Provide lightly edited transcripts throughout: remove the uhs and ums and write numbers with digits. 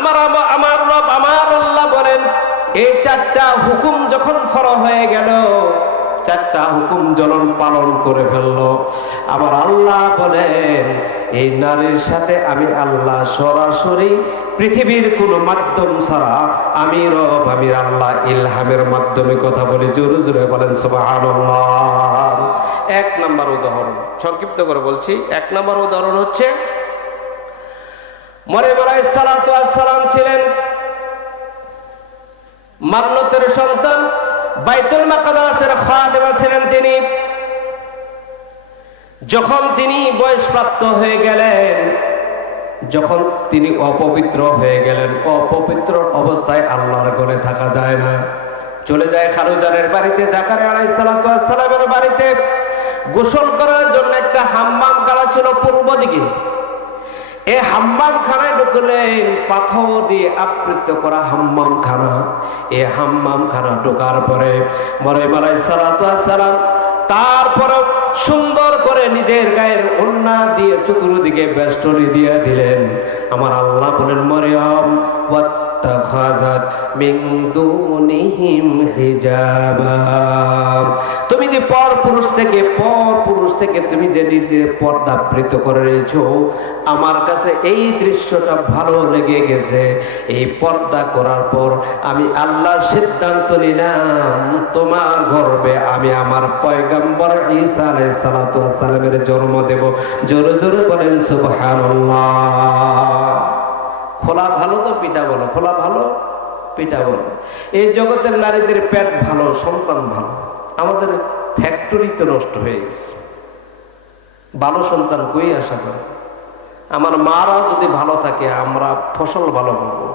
আমার রব আমার আল্লাহ বলেন, এই চারটা হুকুম যখন ফরজ হয়ে গেল, চারটা হুকুম যখন পালন করে ফেললো, আমার আল্লাহ বলেন এই নারীর সাথে আমি আল্লাহ সরাসরি পৃথিবীর কোন মাধ্যম ছাড়া আমি রব, আমি আল্লাহ ইলহামের মাধ্যমে কথা বলি। জোরে জোরে বলেন সুবহানাল্লাহ। এক নাম্বার উদাহরণ, সংক্ষিপ্ত করে বলছি। এক নাম্বার উদাহরণ হচ্ছে, মরিয়ম আলাইহিস সালাতু ওয়াস সালাম ছিলেন মান্নতের সন্তান, বাইতুল মাকদাসের খাদেমা ছিলেন তিনি। যখন তিনি বয়সপ্রাপ্ত হয়ে গেলেন, যখন তিনি অপবিত্র হয়ে গেলেন, অপবিত্র অবস্থায় আল্লাহর ঘরে থাকা যায় না, চলে যায় খালুজানের বাড়িতে, জাকারিয়া আলাইহিস সালাতু ওয়াস সালামের বাড়িতে। গোসল করার জন্য একটা হাম্মাম খানা ছিল পূর্ব দিকে। এই হাম্মাম খানায় ঢুকলেন, পাথর দিয়ে আবৃত করা হাম্মাম খানা। এই হাম্মাম খানা ঢোকার পরে মরিয়ম আলাইহিস সালাতু ওয়াস সালাম তারপরে সুন্দর করে নিজের গায়ের ওড়না দিয়ে চতুর্দিকে বেষ্টনী দিয়ে দিলেন। আমার আল্লাহ বলেন, মরিয়ম ওয়াত্তাখাযাত মিন দুনিহিম হিজাবা, তুমি যে পর পুরুষ থেকে তুমি যে নিজে পর্দাবৃত করে রেখেছো, আমার কাছে এই দৃশ্যটা ভালো লেগে গেছে। এই পর্দা করার পর আমি আল্লাহর সিদ্ধান্ত নিলাম, তোমার গর্ভে আমি আমার পয়গম্বর ঈসা আলাইহিস সালাতু ওয়াস সালামের জন্ম দেব। জোরে জোরে বলেন সুবহানাল্লাহ। খোলা ভালো তো পিটা বলো, খোলা ভালো পিটা বলো। এই জগতের নারীদের পেট ভালো, সন্তান ভালো। আমাদের ফ্যাক্টরি তো নষ্ট হয়ে গেছে। ভালো সন্তান কই আশা করে? আমার মারা যদি ভালো থাকে, আমরা ফসল ভালো পাবো,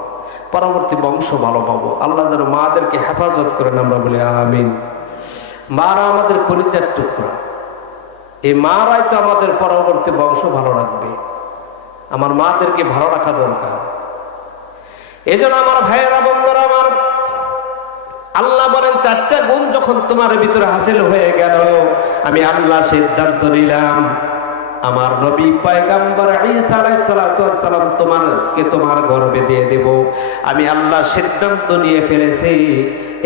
পরবর্তী বংশ ভালো পাবো। আল্লাহ যেন মাদেরকে হেফাজত করেন, আমরা বলি আমিন। মারা আমাদের কলিজার টুকরা, এই মারাই তো আমাদের পরবর্তী বংশ ভালো রাখবে। আমার মাদেরকে ভালো রাখা দরকার। এই জন্য আমার ভাইয়েরা, বন্ধুরা আমার, আল্লাহ বলেন চারটা গুণ যখন তোমার ভিতরে হাসিল হয়ে গেল, আমি আল্লাহ সিদ্ধান্ত নিলাম আমার নবী পয়গম্বর ঈসা আলাইহিস সালাতু ওয়াস সালাম তোমার গর্ভে দিয়ে দেব। আমি আল্লাহ সিদ্ধান্ত নিয়ে ফেলেছি।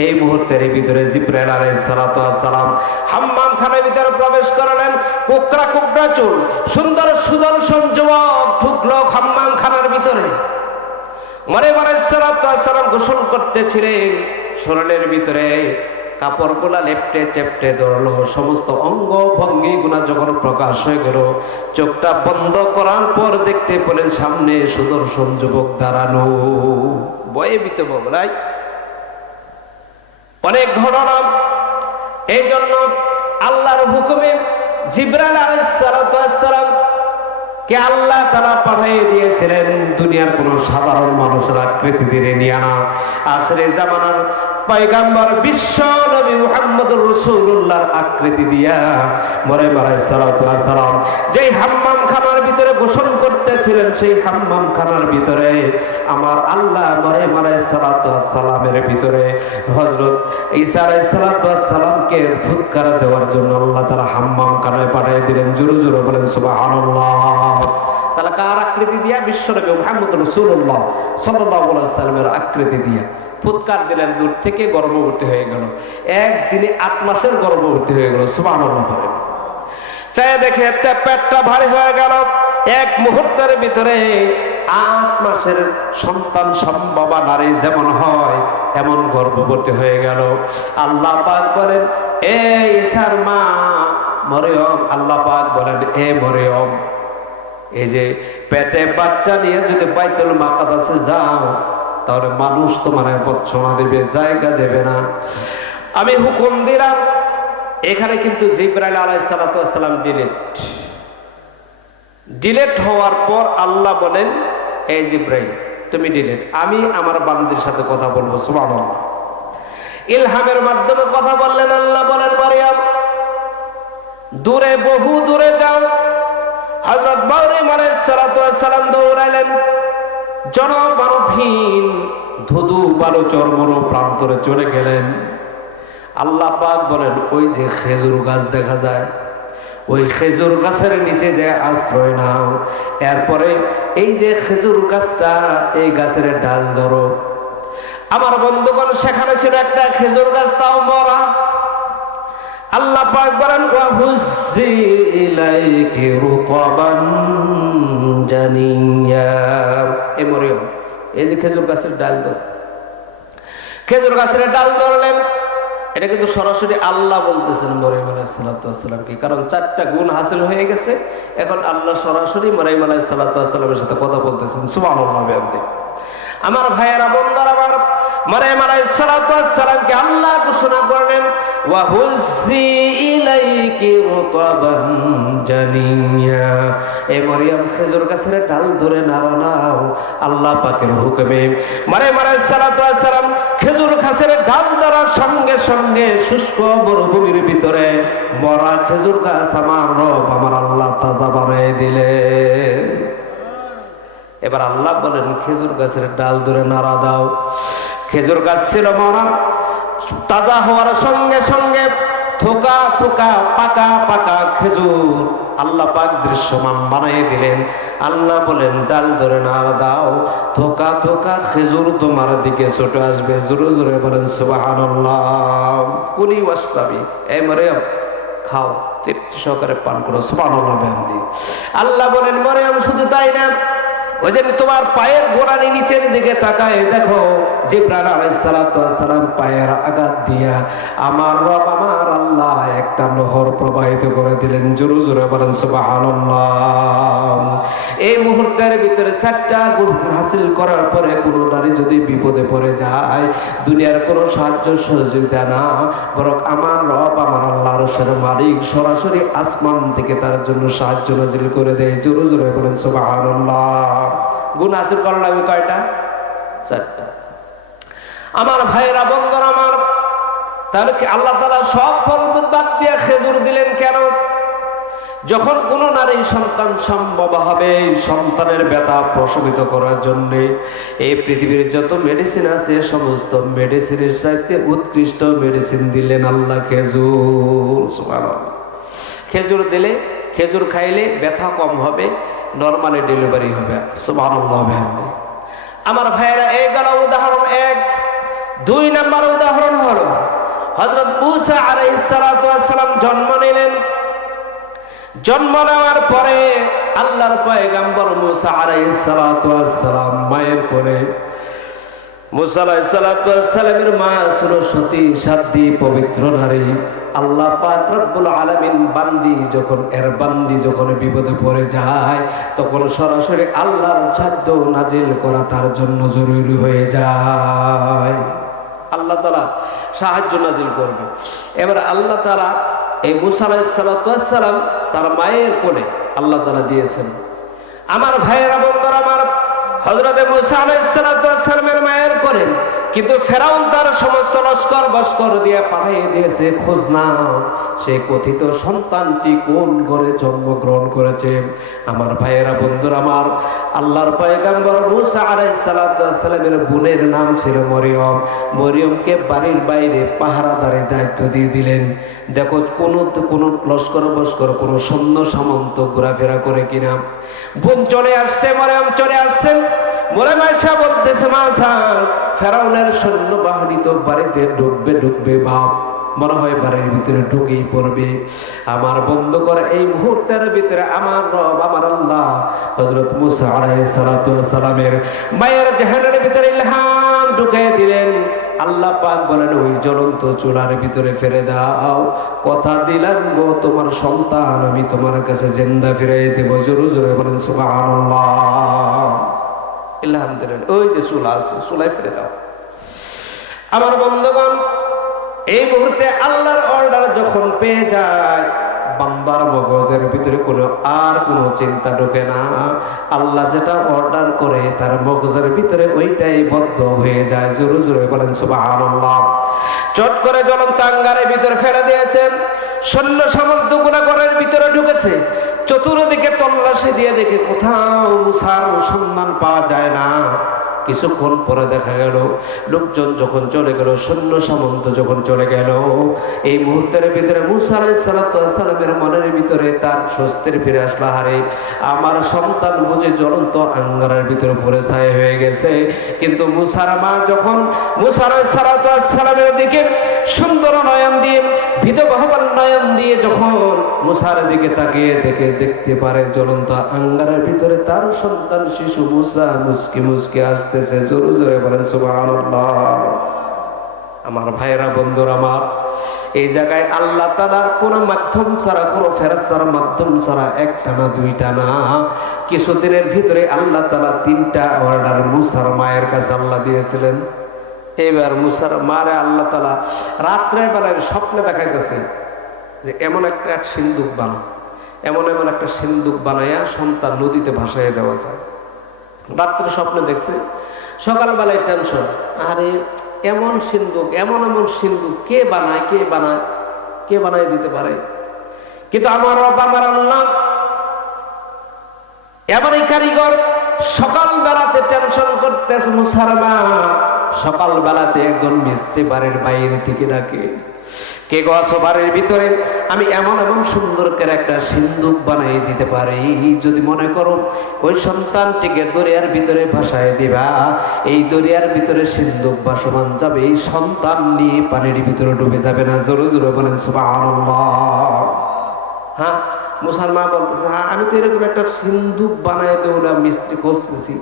এই মুহূর্তের ভিতরে জিবরাইল আলাইহিস সালাতু ওয়াস সালাম হাম্মাম খানার ভিতরে প্রবেশ করলেন। কোকড়া কোকড়া চুল, সুন্দর সুদর্শন যুবক ঢুকলো হাম্মাম খানার ভিতরে। মরিয়ম আলাইহিস সালাতু ওয়াস সালাম গোসল করতেছিলেন, শরীরের ভিতরে কাপড়গুলা লেপটে চেপটে ধরলো। সমস্ত অঙ্গ ভঙ্গি গুলা যখন প্রকাশ হয়ে গেল, চোখটা বন্ধ করার পর দেখতে পেলেন সামনে সুদর্শন যুবক দাঁড়ানো। ভয়ে ভীত বলাই অনেক ঘটনা। এই জন্য আল্লাহর হুকুমে জিবরাইল আলাইহিস সালাতু ওয়াস সালাম কে আল্লাহ তাআলা পাঠিয়ে দিয়েছিলেন দুনিয়ার কোন সাধারণ মানুষের আকৃতি দিয়ে নিয়ে আনা, আখিরে জামানার পয়গম্বর বিশ্ব নবী মুহাম্মদুর রাসূলুল্লাহর আকৃতি দিয়া মরিয়ম আলাইহিস সালাতু ওয়াস সালাম যেই হাম্মাম খানার ভিতরে গোসল করতেছিলেন, সেই হাম্মাম খানার ভিতরে আমার আল্লাহ মরিয়ম আলাইহিস সালাতু ওয়াস সালামের ভিতরে হযরত ঈসা আলাইহিস সালাতু ওয়াস সালামকে ফুৎকার দেওয়ার জন্য আল্লাহ তাআলা হাম্মাম খানায় পাঠিয়ে দিলেন। জোরে জোরে বলেন সুবহানাল্লাহ। তাহলে কার আকৃতি দিয়া? বিশ্বনবী মুহাম্মদ রাসূলুল্লাহ সাল্লাল্লাহু আলাইহি ওয়াসাল্লামের আকৃতি দিয়া ফুৎকার দিলেন। দূর থেকে গর্ভবতী হয়ে গেল, একদিনে 8 মাসের গর্ভবতী হয়ে গেল। সুবহানাল্লাহ বলেন। চাই দেখে পেটটা ভারী হয়ে গেল। এক মুহূর্তের ভিতরে 8 মাসের সন্তান সম্ভবা নারী যেমন হয় এমন গর্ভবতী হয়ে গেল। আল্লাহ পাক বলেন, এ ঈসার মা মরিয়ম, আল্লাহ পাক বলেন, এ মরিয়ম, এই যে পেটে বাচ্চা নিয়ে যদি বাইতুল মাকদাসে যাও, তাহলে মানুষ তোমার বর্ষণা দেবে, জায়গা দেবে না। আমি হুকুম দিলাম। এখানে কিন্তু জিবরাইল আলাইহিস সালাতু ওয়াস সালাম ডিলেট হওয়ার পর আল্লাহ বলেন, এই জিবরাইল তুমি ডিলেট, আমি আমার বান্দির সাথে কথা বলবো। সুবহানাল্লাহ। ইলহামের মাধ্যমে কথা বললেন। আল্লাহ বলেন, মরিয়ম দূরে, বহু দূরে যাও। হযরত মরিয়ম আলাইহিস সালাতু ওয়াস সালাম দৌড়াইলেন জনমানবহীন ধুধু বালুচর মরু প্রান্তরে চলে গেলেন। আল্লাহ পাক বলেন, ওই যে খেজুর গাছ দেখা যায়, ওই খেজুর গাছের নিচে যে আশ্রয় নাও। এরপরে এই যে খেজুর গাছটা, এই গাছের ডাল ধরো। আমার বন্ধুগণ, সেখানে ছিল একটা খেজুর গাছ, তাও মরা। আল্লাহ পাক বলেন ওয়া হুজ্জি ইলাইকি রুতাবান জানিয়া। এ মরিয়ম, এই যে খেজুর গাছের ডাল ধর। খেজুর গাছের ডাল ধরলেন। এটা কিন্তু সরাসরি আল্লাহ বলতেছেন মরিয়ম আলাইহিস সালাতু ওয়াস সালামকে, কারণ 4টা গুণ হাসিল হয়ে গেছে। এখন আল্লাহ সরাসরি মরিয়ম আলাইহিস সালাতু ওয়াস সালামের সাথে কথা বলতেছেন। সুবহানাল্লাহ বিহামদিহি। আমার ভাইয়েরা, বন্ধুরা আমার, মরিয়ম আলাইহিস সালাতু ওয়াস সালামকে আল্লাহ ঘোষণা করলেন ওয়া হুজ্জি ইলাইকি রুতাবান জানিয়া। এ মরিয়ম, খেজুর গাছের ডাল ধরে নাড়া নাও আল্লাহ পাকের হুকুমে। মরিয়ম আলাইহিস সালাতু ওয়াস সালাম খেজুর গাছের ডাল ধরার সঙ্গে সঙ্গে শুষ্ক মরুভূমির ভিতরে মরা খেজুর গাছ আমার রব, আমার আল্লাহ তাজা বানিয়ে দিলেন। এবার আল্লাহ বলেন খেজুর গাছের ডাল ধরে নাড়া দাও। খেজুর গাছ ছিল মরা, তাজা হওয়ার সঙ্গে সঙ্গে থোকা থোকা পাকা পাকা খেজুর আল্লাহ পাক দৃশ্যমান বানিয়ে দিলেন। আল্লাহ বলেন ডাল ধরে নাড়া দাও, থোকা থোকা খেজুর তোমার দিকে ছুটে আসবে। জোরে জোরে বলেন সুবহানাল্লাহ। কুলি ওয়াশরাবি, এই মরিয়ম খাও, তৃপ্তি সহকারে পান করো। সুবহানাল্লাহ বিহামদিহি। আল্লাহ বলেন মরিয়ম, শুধু তাই না, ওই যে তোমার পায়ের গোড়ানি নিচের দিকে তাকায় দেখো, জিবরাইল আলাইহিস সালাতু ওয়াস সালাম পায়ের আঘাত দিয়া আমার রব, আমার আল্লাহ একটা নহর প্রবাহিত করে দিলেন। জোরে জোরে বলেন সুবহানাল্লাহ। এই মুহূর্তের ভিতরে 4টা গুণ হাসিল করার পরে কোনো নারী যদি বিপদে পড়ে যায়, দুনিয়ার কোনো সাহায্য সহযোগিতা না, বরং আমার রব, আমার আল্লাহ আরশের মালিক সরাসরি আসমান থেকে তার জন্য সাহায্য নাজিল করে দেয়। জোরে জোরে বলেন সুবহানাল্লাহ। গুণ হাসিল করলাম আমি কয়টা? 4টা। আমার ভাইয়েরা, বন্ধুরা আমার, তাহলে কি আল্লাহ তাআলা সব ফল বাদ দিয়ে খেজুর দিলেন কেন? যখন কোন নারী সন্তান সম্ভব হবে, সন্তানের ব্যথা প্রশমিত করার জন্য এই পৃথিবীর যত মেডিসিন আছে, সমস্ত মেডিসিনের সাথে উৎকৃষ্ট মেডিসিন দিলেন আল্লাহ, খেজুর। সুবহানাল্লাহ। খেজুর দিলে, খেজুর খাইলে ব্যথা কম হবে, নরমালি ডেলিভারি হবে। সুবহানাল্লাহ বিহামদিহি। আমার ভাইয়েরা, এই গেল উদাহরণ 1। 2 নম্বর উদাহরণ হলো হযরত মূসা আলাইহিস সালাতু ওয়াস সালাম জন্ম নিলেন। জন্ম নেওয়ার পরে আল্লাহর পয়গম্বর মূসা আলাইহিস সালাতু ওয়াস সালাম মায়ের কোলে। মূসা আলাইহিস সালাতু ওয়াস সালামের মা ছিল সতী, সাধ্বী, পবিত্র নারী। আল্লাহ পাক রব্বুল আলামিন বান্দি যখন বিপদে পড়ে যায়, তখন সরাসরি আল্লাহর সাহায্য নাজিল করা তার জন্য জরুরি হয়ে যায়। আল্লাহ তাআলা সাহায্য নাজিল করবে। এবার আল্লাহ তাআলা এই মূসা আলাইহিস সালাতু ওয়াস সালাম তার মায়ের কোলে আল্লাহ তাআলা দিয়েছেন। আমার ভাইয়েরা, বন্ধুরা আমার, হযরত মূসা আলাইহিস সালাতু ওয়াস সালামের মায়ের কোলে, কিন্তু ফেরাউন তার সমস্ত লস্কর বস্কর দিয়ে পাঠিয়ে দিয়েছে, খোঁজ নাও সে কথিত সন্তানটি কোন ঘরে জন্মগ্রহণ করেছে। আমার ভাইয়েরা, বন্ধুরা আমার, আল্লাহর পয়গম্বর মূসা আলাইহিস সালাতু ওয়াস সালামের বোনের নাম ছিল মরিয়ম। মরিয়মকে বাড়ির বাইরে পাহারাদারের দায়িত্ব দিয়ে দিলেন। দেখো কোন লস্কর বস্কর, কোন সৈন্য সামন্ত ঘোরাফেরা করে কিনা। বোন চলে আসছে, মরিয়ম চলে আসছেন। মরিয়ম আয়েশা বলতেছে, মাঝান ফেরাউনের সৈন্য বাহিনী তো বাড়িতে ঢুকবে ভাব, মনে হয় বাড়ির ভিতরে ঢুকেই পড়বে। আমার বন্ধ করে এই মুহূর্তের ভিতরে আমার রব, আমার আল্লাহ হযরত মূসা আলাইহিস সালাতু ওয়াস সালামের মায়ের জাহানের ভিতরে ইলহাম ঢুকিয়ে দিলেন। আল্লাহ পাক বলেন, ওই জ্বলন্ত চুলার ভিতরে ফেলে দাও, কথা দিলাম গো তোমার সন্তান আমি তোমার কাছে জিন্দা ফিরিয়ে দেব। জোরে জোরে বলেন সুবহানাল্লাহ। আলহামদুলিল্লাহ। ওই যে চুলা আছে, চুলায় ফেলে দাও। আমার বন্ধুগণ, এই মুহূর্তে আল্লাহর অর্ডার যখন পেয়ে যায়, বান্দার মগজের ভিতরে কোনো চিন্তা ঢোকে না। আল্লাহ যেটা অর্ডার করে তার মগজের ভিতরে ওইটাই বদ্ধ হয়ে যায়। জোরে জোরে বলেন সুবহানাল্লাহ। চট করে জ্বলন্ত আঙ্গারের ভিতরে ফেলে দিয়েছেন। সৈন্য সামন্ত গুলা ঘরের ভিতরে ঢুকেছে। চতুর্দিকে তল্লাশি দিয়ে দেখে কোথাও মূসার সন্ধান পাওয়া যায় না। কিছুক্ষণ পরে দেখা গেল লোকজন যখন চলে গেল, সৈন্য সামন্ত যখন চলে গেল, এই মুহূর্তের ভিতরে মুসা আলাইহিস সালামের মনের ভিতরে তার স্বস্তির ফিরে আসলো। হারে আমার সন্তান বুঝে জ্বলন্ত আঙ্গারের ভিতরে পড়ে ছাই হয়ে গেছে। কিন্তু মুসার মা যখন মুসা আলাইহিস সালামের দিকে সুন্দর নয়ন দিয়ে, ভীতভাবাল নয়ন দিয়ে যখন মুসার দিকে তাকিয়ে দেখতে পারে জ্বলন্ত আঙ্গারের ভিতরে তার সন্তান শিশু মুসা মুস্কি মুস্কি আসতেছে। জোরে জোরে বলেন সুবহানাল্লাহ। আমার ভাইরা, বন্ধুরা আমার, এই জায়গায় আল্লাহ তাআলা কোন মাধ্যম ছাড়া, কোন ফেরেশতার মাধ্যম ছাড়া, একটা না দুইটা না, কিছুদিনের ভিতরে আল্লাহ তাআলা 3টা অর্ডার মুসার মায়ের কাছে আল্লাহ দিয়েছিলেন। এবার মুসার মারে আল্লাহ তাআলা রাত্রে বেলায় স্বপ্নে দেখাইতেছে যে এমন একটা সিন্দুক বানা, এমন একটা সিন্দুক বানাইয়া সন্তান নদীতে ভাসাইয়া দেওয়া যায়। রাত্রে স্বপ্নে দেখছে, সকালবেলায় টেনশন, আরে এমন সিন্দুক, এমন সিন্দুক কে বানায় দিতে পারে। কিন্তু আমার রব, আমার আল্লাহ এমনই কারিগর। সকালবেলাতে টেনশন করতেছে মুসার মা, সকালবেলাতে একজন মিস্ত্রি বাড়ির বাইরে থেকে ডাকে, কে গো আছো বাড়ির ভিতরে? আমি এমন সুন্দর করে একটা সিন্দুক বানাই দিতে পারি, যদি মনে করো ওই সন্তানটিকে দরিয়ার ভিতরে ভাসায় দিবা, এই দরিয়ার ভিতরে সিন্দুক ভাসমান যাবে, এই সন্তান নিয়ে পানির ভিতরে ডুবে যাবে না। জোরে জোরে বলেন সুবহানাল্লাহ। হ্যাঁ, মুসার মা বলতেছে, হ্যাঁ আমি তো এরকম একটা সিন্দুক বানাই দেবো না, মিস্ত্রি খুঁজতেছি,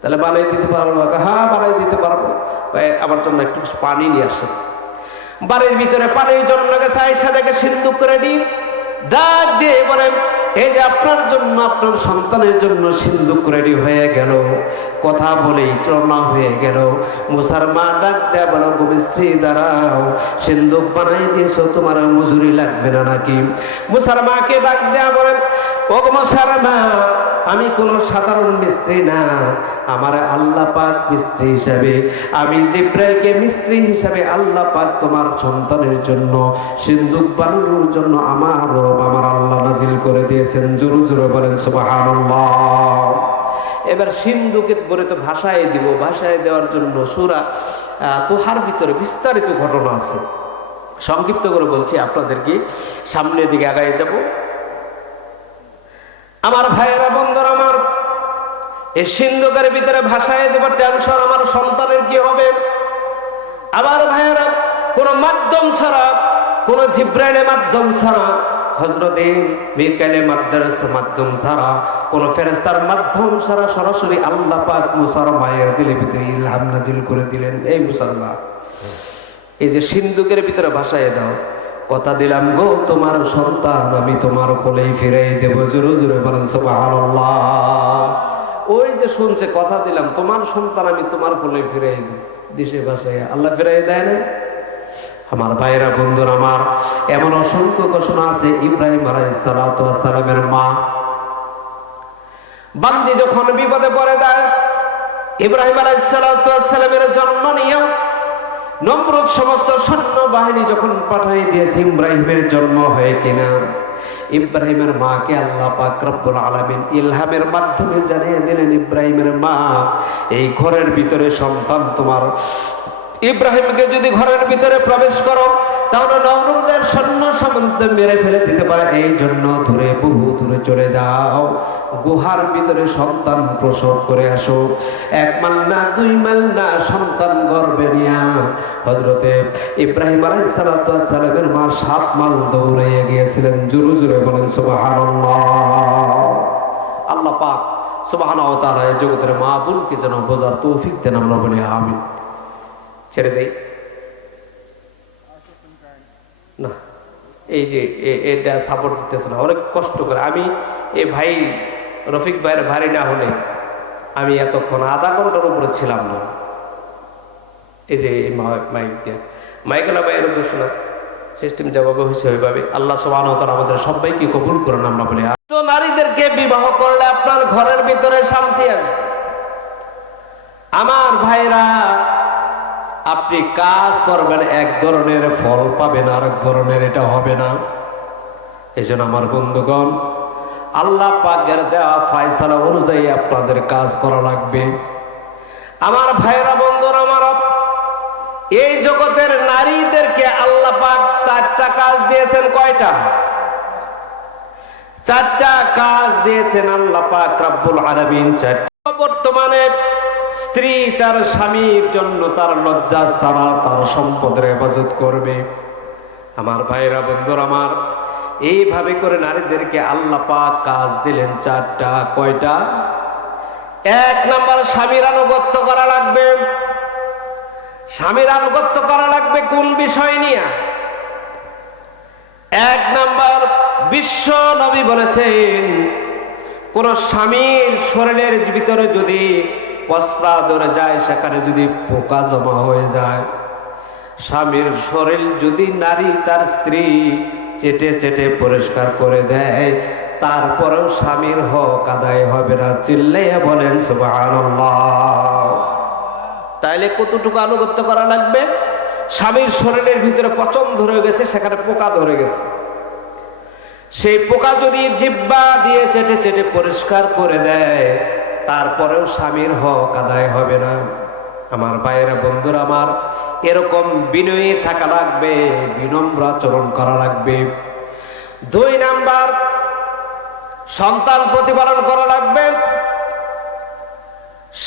তাহলে বানাই দিতে পারবো? হ্যাঁ বানাই দিতে পারবো, আমার জন্য একটু পানি নিয়ে আসে। বাড়ির ভিতরে পানির জন্য গেছে, আয়েশা দেখে সিন্দুক করে দিই, ডাক দিয়ে বলেন, এই যে আপনার জন্য, আপনার সন্তানের জন্য সিন্দুক রেডি হয়ে গেল। কথা বলেই রওনা হয়ে গেল। মুসার মা ডাক দেয়া বলো, মিস্ত্রি দাঁড়াও, সিন্দুক বানাই দিয়েছো, তোমার মজুরি লাগবে না নাকি? মুসার মাকে ডাক দেয়া বলেন, ও মুসার মা, আমি কোনো সাধারণ মিস্ত্রি না, আমার আল্লাহ পাক মিস্ত্রি হিসাবে, আমি জিব্রাইলকে মিস্ত্রি হিসাবে আল্লাহ পাক তোমার সন্তানের জন্য সিন্দুক বানানোর জন্য আমার রব, আমার আল্লাহ নাজিল করে দিয়েছেন। জোরে জোরে বলেন সুবহানাল্লাহ। এবার সিন্দুকে ভরে তো ভাষায় দিব, ভাষায় দেওয়ার জন্য সূরা তোহার ভিতরে বিস্তারিত ঘটনা আছে। সংক্ষিপ্ত করে বলছি আপনাদেরকে, সামনের দিকে আগায় যাব। আমার ভাইয়েরা, বন্ধুরা আমার, এই সিন্ধুকের ভিতরে ভাসায় দেব, টেনশন আমার সন্তানের কি হবে। আমার ভাইয়েরা, কোন মাধ্যম ছাড়া, কোন জিব্রাইলের মাধ্যম ছাড়া, হযরতে মিকাইলের মাধ্যম ছাড়া, কোন ফেরেশতার মাধ্যম ছাড়া সরাসরি আল্লাহ পাক মুসার মায়ের দিলের ভিতরে ইলহাম নাজিল করে দিলেন, এই মুসার মা, এই যে সিন্ধুকের ভিতরে ভাসায় দাও, কথা দিলাম গো তোমার সন্তান আমি তোমার কোলেই ফিরাই দেব। জোরে জোরে বলেন সুবহানাল্লাহ। ওই যে শুনছে, কথা দিলাম তোমার সন্তান আমি তোমার কোলেই ফিরাই দেব, দেশে ভাসাইয়া আল্লাহ ফিরাই দেয় না। আমার ভাইরা, বন্ধুরা আমার, এমন অসংখ্য ঘোষণা আছে। ইব্রাহিম আলাইহিস সালাতু ওয়াস সালামের মা বান্দি যখন বিপদে পড়ে যায়, ইব্রাহিম আলাইহিস সালাতু ওয়াস সালামের জন্ম নিয়ে নমরুদ সমস্ত সৈন্য বাহিনী যখন পাঠিয়ে দিয়েছে, ইব্রাহিমের জন্ম হয় কিনা, ইব্রাহিমের মাকে আল্লাহ পাক রব্বুল আলামিন ইলহামের মাধ্যমে জানিয়ে দিলেন, ইব্রাহিমের মা, এই ঘরের ভিতরে সন্তান তোমার। ইব্রাহিমকে যদি ঘরের ভিতরে প্রবেশ করো, তাহলে নমরুদের সৈন্য সামন্ত মেরে ফেলে দিতে পারে, এই জন্য দূরে, বহু দূরে চলে যাও, গুহার ভিতরে সন্তান প্রসব করে আসো। 1 মাইল না 2 মাইল না, সন্তান গর্ভে নিয়া হযরতে ইব্রাহিম আলাইহিস সালাতু ওয়াস সালামের মা 7 মাইল দৌড়ে গিয়েছিলেন। জোরে জোরে বলেন সুবহানাল্লাহ। আল্লাহ পাক সুবহানাহু ওয়া তাআলা এই জগতের মা বোনকে যেন বোঝার তৌফিক দেন, আমরা বলি আমিন। ছেড়ে দেই না, এই যে এটা সাপোর্ট দিতেছে না, অনেক কষ্ট করে। আমি এই ভাই রফিক ভাইয়ের ভারী না হলে আমি এতক্ষণ আধা ঘন্টার উপরে ছিলাম না। এই যে মাইক দিয়ে মাইকেলা ভাইয়ের দোষ না, সিস্টেম যেভাবে হয়েছে ওইভাবে। আল্লাহ সুবহানাহু ওয়া তাআলা আমাদের সবাইকে কবুল করেন, আমরা বলি। তো নারীদেরকে বিবাহ করলে আপনার ঘরের ভিতরে শান্তি আসবে। আমার ভাইরা, আপনি কাজ করবেন, এক ধরনের ফল পাবেন, আরেক ধরনের এটা হবে না। এই জন্য আমার বন্ধুগণ, আল্লাহ পাকের দেওয়া ফায়সালা অনুযায়ী আপনাদের কাজ করা লাগবে। আমার ভাইরা বন্ধুরা আমার, এই জগতের নারীদেরকে আল্লাহ পাক চারটা কাজ দিয়েছেন। কয়টা? চারটা কাজ দিয়েছেন আল্লাহ পাক রব্বুল আলামিন। চারটা। বর্তমানে স্ত্রী তার স্বামীর জন্য তার লজ্জাস্থান, তার সম্পদের হেফাজত করবে। আমার ভাইরা বন্ধুরা আমার, এইভাবে করে নারীদেরকে আল্লাহ পাক কাজ দিলেন চারটা। কয়টা? এক নাম্বার, স্বামীর আনুগত্য করা লাগবে। স্বামীর আনুগত্য করা লাগবে কোন বিষয় নিয়ে? এক নাম্বার, বিশ্ব নবী বলেছেন, কোন স্বামীর শরীরের ভিতরে যদি পসরা ধরে যায়, সেখানে যদি পোকা জমা হয়ে যায়, স্বামীর শরীর যদি নারী তার স্ত্রী চেটে চেটে পরিষ্কার করে দেয়, তারপরেও স্বামীর হক আদায় হবে না। চিল্লাইয়া বলেন সুবহানাল্লাহ। তাইলে কতটুকু আনুগত্য করা লাগবে? স্বামীর শরীরের ভিতরে পচন ধরে গেছে, সেখানে পোকা ধরে গেছে, সেই পোকা যদি জিহ্বা দিয়ে চেটে চেটে পরিষ্কার করে দেয়, তারপরেও স্বামীর হক আদায় হবে না। আমার ভাইয়েরা বন্ধুরা আমার, এরকম বিনয়ী থাকা লাগবে, বিনম্র আচরণ করা লাগবে। দুই নাম্বার, সন্তান প্রতিপালন করা লাগবে।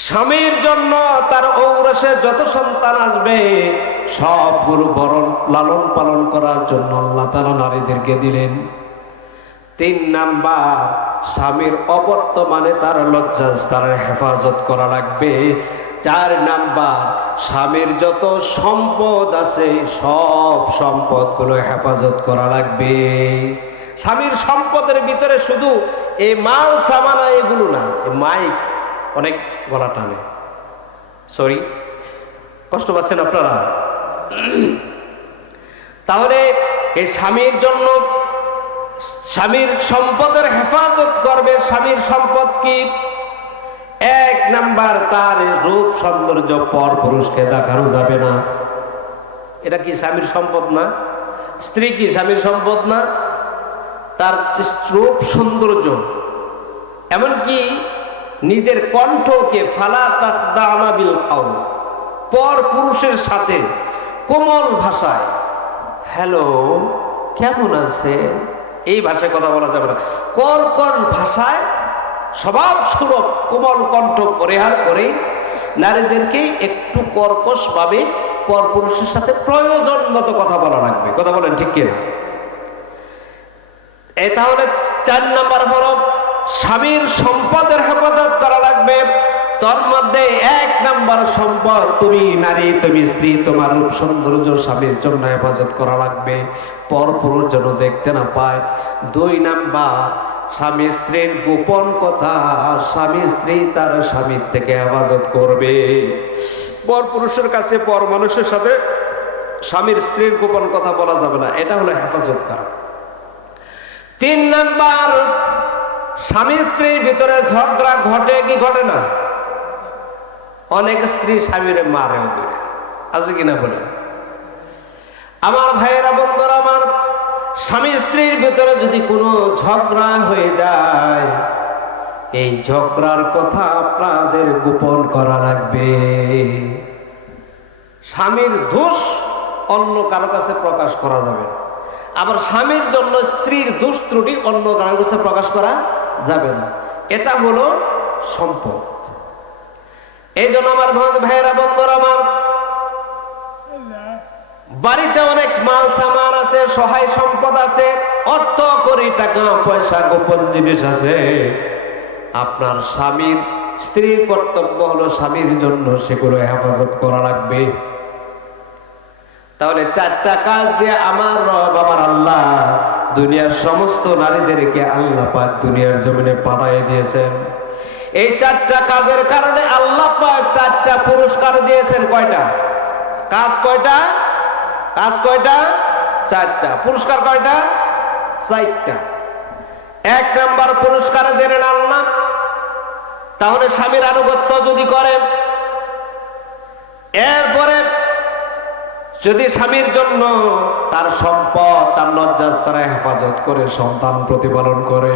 স্বামীর জন্য তার ঔরসে যত সন্তান আসবে, সবগুলো বরণ লালন পালন করার জন্য আল্লাহ তাআলা নারীদেরকে দিলেন। তিন নাম্বার, স্বামীর অবর্তমানে তার লজ্জাস্থানের হেফাজত করা লাগবে। চার নাম্বার, স্বামীর যত সম্পদ আছে সব সম্পদগুলো হেফাজত করা লাগবে। স্বামীর সম্পদের ভিতরে শুধু এই মাল সামানা এগুলো না, মাইক অনেক গলা টানে, সরি কষ্ট পাচ্ছেন আপনারা। তাহলে এই স্বামীর জন্য স্বামীর সম্পদের হেফাজত করবে। স্বামীর সম্পদ কি? এক নাম্বার, তার রূপ সৌন্দর্য পর পুরুষকে দেখানো যাবে না। এটা কি স্বামীর সম্পদ না? স্ত্রী কি স্বামীর সম্পদ না? তার রূপ সৌন্দর্য, এমনকি নিজের কণ্ঠকে ফালা তাখদানা বিল কাউল, পর পুরুষের সাথে কোমল ভাষায় হ্যালো কেমন আছে, এই ভাষায় কথা বলা যাবে না। কর্কশ ভাষায় স্বভাব সুলভ কোমল কণ্ঠ পরিহার করে নারীদেরকে একটু কর্কশ ভাবে পর পুরুষের সাথে প্রয়োজন মতো কথা বলা লাগবে। কথা বলেন ঠিক কিনা? এই তাহলে চার নাম্বার হলো স্বামীর সম্পদের হেফাজত করা লাগবে। তোর মধ্যে এক নাম্বার সম্পদ, তুমি নারী, তুমি স্ত্রী, তোমার রূপ সৌন্দর্য স্বামীর জন্য হেফাজত করা লাগবে, পর পুরুষ যেন দেখতে না পায়। দুই নাম্বার, স্বামী স্ত্রীর গোপন কথা স্বামী স্ত্রী তার স্বামীর থেকে হেফাজত করবে। পর পুরুষের কাছে, পর মানুষের সাথে স্বামীর স্ত্রীর গোপন কথা বলা যাবে না, এটা হলো হেফাজত করা। তিন নাম্বার, স্বামী স্ত্রীর ভিতরে ঝগড়া ঘটে কি ঘটে না? অনেক স্ত্রী স্বামীরে মারেও দূরে আছে কিনা বলেন? আমার ভাইয়েরা বন্ধুরা আমার, স্বামী স্ত্রীর ভিতরে যদি কোনো ঝগড়া হয়ে যায়, এই ঝগড়ার কথা আপনাদের গোপন করা লাগবে। স্বামীর দোষ অন্য কারো কাছে প্রকাশ করা যাবে না, আবার স্বামীর জন্য স্ত্রীর দোষ ত্রুটি অন্য কারো কাছে প্রকাশ করা যাবে না। এটা হলো সম্পদ। এই জন্য আমার ভাইয়েরা বন্ধুরা আমার, বাড়িতে অনেক মাল সামান আছে, সহায় সম্পদ আছে, অর্থ করি টাকা পয়সা গোপন জিনিস আছে। আপনার স্বামীর স্ত্রীর কর্তব্য হলো স্বামীর জন্য সেগুলো হেফাজত করা লাগবে। তাহলে চারটা কাজ দিয়ে আমার রব আমার আল্লাহ দুনিয়ার সমস্ত নারীদেরকে আল্লাহ পাক দুনিয়ার জমিনে পাঠিয়ে দিয়েছেন। এই চারটা কাজের কারণে আল্লাহ পাক চারটা পুরস্কার দিয়েছেন। কয়টা কাজ? কয়টা কাজ? কয়টা? চারটা। পুরস্কার কয়টা? চারটা। এক নাম্বার পুরস্কার দিলেন আল্লাহ, তাহলে স্বামীর আনুগত্য যদি করে, এরপরে যদি স্বামীর জন্য তার সম্পদ তার লজ্জাস্থানে হেফাজত করে, সন্তান প্রতিপালন করে,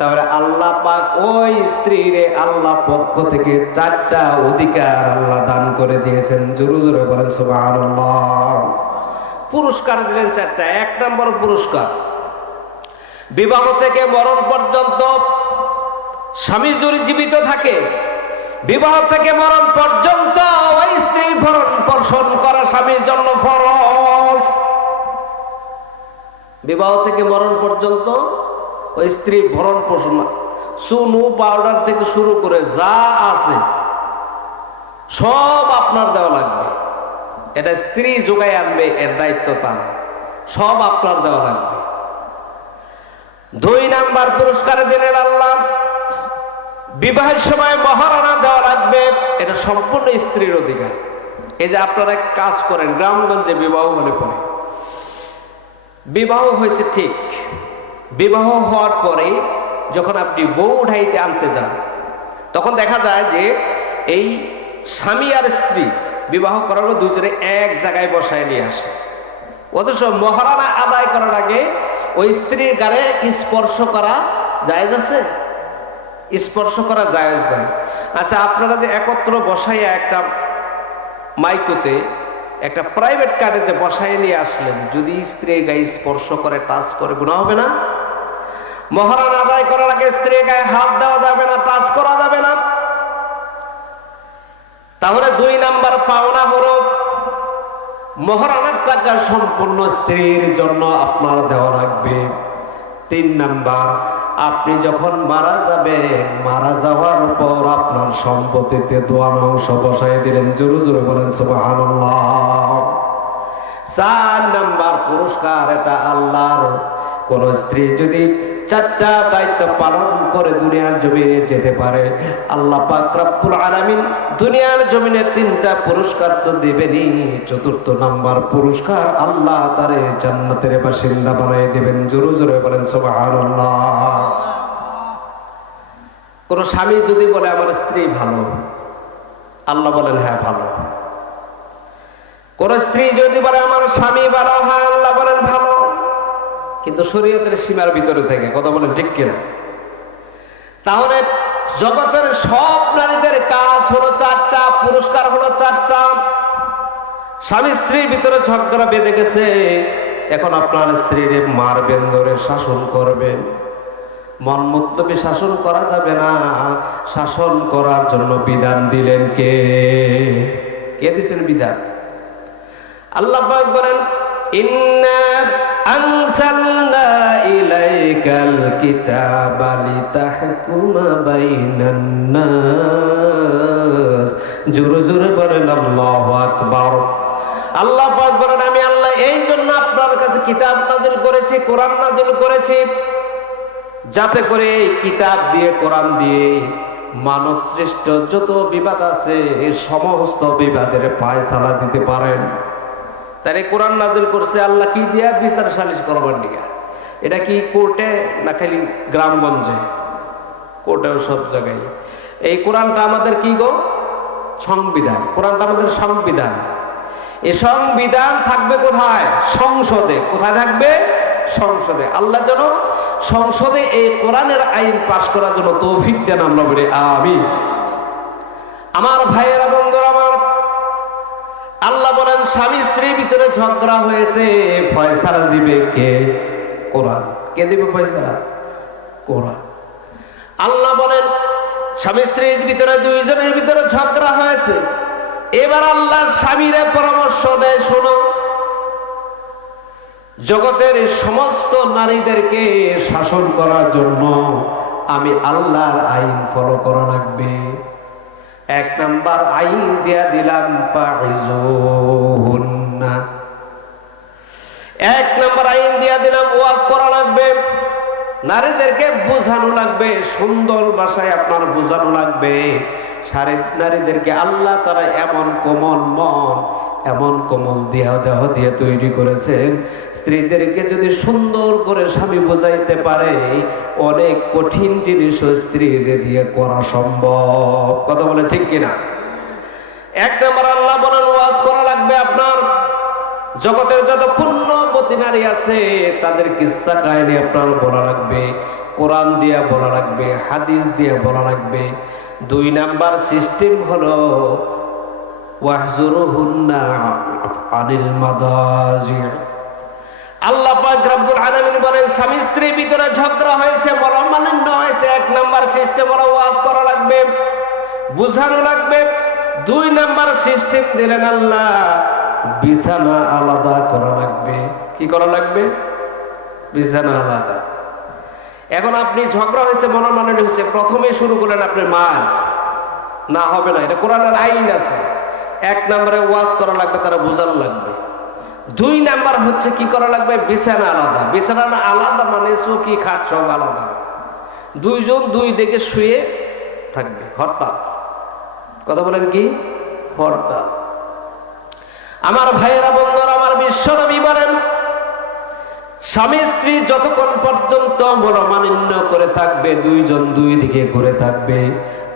তাহলে আল্লাহ পাক ওই স্ত্রীরে আল্লাহ পক্ষ থেকে 4টা অধিকার আল্লাহ দান করে দিয়েছেন। জোরে জোরে বলেন সুবহানাল্লাহ। পুরস্কার দিলেন 4টা। 1 নম্বর পুরস্কার, বিবাহ থেকে মরণ পর্যন্ত স্বামী যদি জীবিত থাকে, বিবাহ থেকে মরণ পর্যন্ত ওই স্ত্রী ভরণ পোষণ করা স্বামীর জন্য ফরজ। বিবাহ থেকে মরণ পর্যন্ত ওই স্ত্রী ভরণ পোষণ, চুনু পাউডার থেকে শুরু করে যা আছে সব আপনার দেওয়া লাগবে। এটা স্ত্রী যোগায় আনবে, এর দায়িত্ব তা না, সব আপনার দেওয়া লাগবে। 2 নাম্বার পুরস্কার দিলেন আল্লাহ, বিবাহের সময় মহারানা দেওয়া লাগবে। এটা সম্পূর্ণ স্ত্রীর অধিকার। এই যে আপনারা কাজ করেন, গ্রামগঞ্জে বিবাহ হলে পরে, বিবাহ হয়েছে ঠিক, বিবাহ হওয়ার পরে যখন আপনি বউ উঠাইতে আনতে যান, তখন দেখা যায় যে এই স্বামী আর স্ত্রী বিবাহ করার পর দুজনে এক জায়গায় বসায় নিয়ে আসে। অথচ মহারানা আদায় করার আগে ওই স্ত্রীর গায়ে স্পর্শ করা জায়েজ আছে? স্পর্শ করা জায়েজ নয়। আচ্ছা, আপনারা যে একত্র বসাইয়া একটা মাইকোতে একটা প্রাইভেট কারে যে বসায় নিয়ে আসলেন, যদি স্ত্রীর গায়ে স্পর্শ করে, টাচ করে, গুনাহ হবে না? মহারানা আদায় করার আগে স্ত্রীর গায়ে হাত দেওয়া যাবে না, টাচ করা যাবে না। তাহলে 2 নাম্বার পাওনা হলো মহারানার টাকা সম্পূর্ণ স্ত্রীর জন্য আপনার দেওয়া লাগবে। 3 নাম্বার, আপনি যখন মারা যাবেন, মারা যাওয়ার পর আপনার সম্পত্তিতে 2 অংশ বসাই দিলেন। জোরে জোরে বলেন সুবহানাল্লাহ। 4 নাম্বার পুরস্কার, এটা আল্লাহর। কোন স্ত্রী যদি 4টা দায়িত্ব পালন করে দুনিয়ার জমিনে যেতে পারে, আল্লাহ পাক রব্বুল আলামিন দুনিয়ার জমিনে 3টা পুরস্কার তো দিবেনই। 4র্থ নাম্বার পুরস্কার, আল্লাহ তারে জান্নাতের বাসিন্দা বানাই দিবেন। জোরে জোরে বলেন সুবহানাল্লাহ। কোন স্বামী যদি বলে আমার স্ত্রী ভালো, আল্লাহ বলেন হ্যাঁ ভালো। কোন স্ত্রী যদি বলে আমার স্বামী ভালো, হ্যাঁ আল্লাহ বলেন ভালো, কিন্তু শরীয়তের সীমার ভিতরে থেকে। কথা বলেন ঠিক কিনা? তাহলে জগতের সব নারীদের কাজ হলো 4টা, পুরস্কার হলো 4টা। স্বামী স্ত্রীর ভিতরে ঝগড়া বেঁধে গেছে, এখন আপনার স্ত্রীর মারবেন, ধরে শাসন করবেন। মন মতলবি শাসন করা যাবে না। শাসন করার জন্য বিধান দিলেন কে? কে দিয়েছেন বিধান? আল্লাহ পাক বলেন, ইন্না আনসালনা ইলাইকাল কিতাবা লিতাহকুমা বাইনান নাস। জোরে জোরে বলেন আল্লাহু আকবার। আল্লাহ পাক বলেন, আমি আল্লাহ এই জন্য আপনার কাছে কিতাব নাযিল করেছি, কোরআন নাযিল করেছি, যাতে করে এই কিতাব দিয়ে, কোরআন দিয়ে মানব সৃষ্ট যত বিবাদ আছে এই সমস্ত বিবাদের ফায়সালা দিতে পারেন। তাই কোরআন নাযিল করছে আল্লাহ কি দিয়া? বিচার সালিশ করবার নিয়ে। এটা কি কোর্টে না খালি গ্রামগঞ্জে? কোর্টেও সব জায়গায়। এই কোরআনটা আমাদের কি গো? সংবিধান। কোরআনটা আমাদের সংবিধান। এই সংবিধান থাকবে কোথায়? সংসদে। কোথায় থাকবে? সংসদে। আল্লাহ যেন সংসদে এই কোরআনের আইন পাশ করার জন্য তৌফিক দেন, আমরা বলি আমিন। আমার ভাইয়েরা, বন্ধুরা আমার, আল্লাহ বলেন স্বামী স্ত্রীর ভিতরে ঝগড়া হয়েছে, ফয়সালা দিবে কে? কোরআন। কে দিবে ফয়সালা? কোরআন। আল্লাহ বলেন স্বামী স্ত্রীর ভিতরে 2 জনের ভিতরে ঝগড়া হয়েছে, এবার আল্লাহ স্বামীরে পরামর্শ দেয়, শোনো, জগতের সমস্ত নারীদেরকে শাসন করার জন্য আমি আল্লাহর আইন ফলো করা লাগবে। 1 নাম্বার আইন দিয়া দিলাম, ফাইজুহুন্না। 1 নাম্বার আইন দিয়া দিলাম, ওয়াজ করা লাগবে, নারীদেরকে বোঝানো লাগবে, সুন্দর ভাষায় আপনার বোঝানো লাগবে। নারীদেরকে আল্লাহ তারা এমন কোমল মন, এমন কোমল দেহ দিয়ে তৈরি করেছেন, স্ত্রীদেরকে যদি সুন্দর করে স্বামী বোঝাইতে পারে, অনেক কঠিন জিনিসও স্ত্রীর দিয়ে করা সম্ভব। কথা বলে ঠিক কিনা? 1 নম্বর আল্লাহ বলেন ওয়াজ করা লাগবে আপনার। জগতের যত পুণ্যবতী নারী আছে তাদের কিস্সা কাহিনী আপনার বলা লাগবে। কোরআন দিয়ে বলা লাগবে, হাদিস দিয়ে বলা লাগবে। 2 নাম্বার সিস্টেম হলো ওয়াহজুরুহুন্না আনিল মাদাজি। আল্লাহ পাক রব্বুল আলামিন বলেন স্বামী স্ত্রীর ভিতরে ঝগড়া হয়েছে, মনোমালিন্য হয়েছে, 1 নাম্বার সিস্টেম হলো ওয়াজ করা লাগবে, বুঝানো লাগবে। 2 নাম্বার সিস্টেম দিলেন আল্লাহ, বিছানা আলাদা করা লাগবে। কি করা লাগবে? বিছানা আলাদা। এখন আপনি ঝগড়া হয়েছে, মনোমালিন্য হয়েছে, প্রথমে শুরু করলেন আপনি মার, না হবে না, এটা কোরআনের আইন আছে। 1 নম্বরে ওয়াজ করা লাগবে, তারা বোঝানো লাগবে। 2 নাম্বার হচ্ছে কি করা লাগবে? বিছানা আলাদা। বিছানা আলাদা মানে চৌকি খাট সব আলাদা, 2 জন 2 দিকে শুয়ে থাকবে, হরতাল। কথা বলেন কি? হরতাল। আমার ভাইয়েরা, বন্ধুরা, আমার বিশ্বনবী বলেন স্বামী স্ত্রী যতক্ষণ পর্যন্ত মনোমালিন্য করে থাকবে, 2 জন 2 দিকে ঘুরে থাকবে,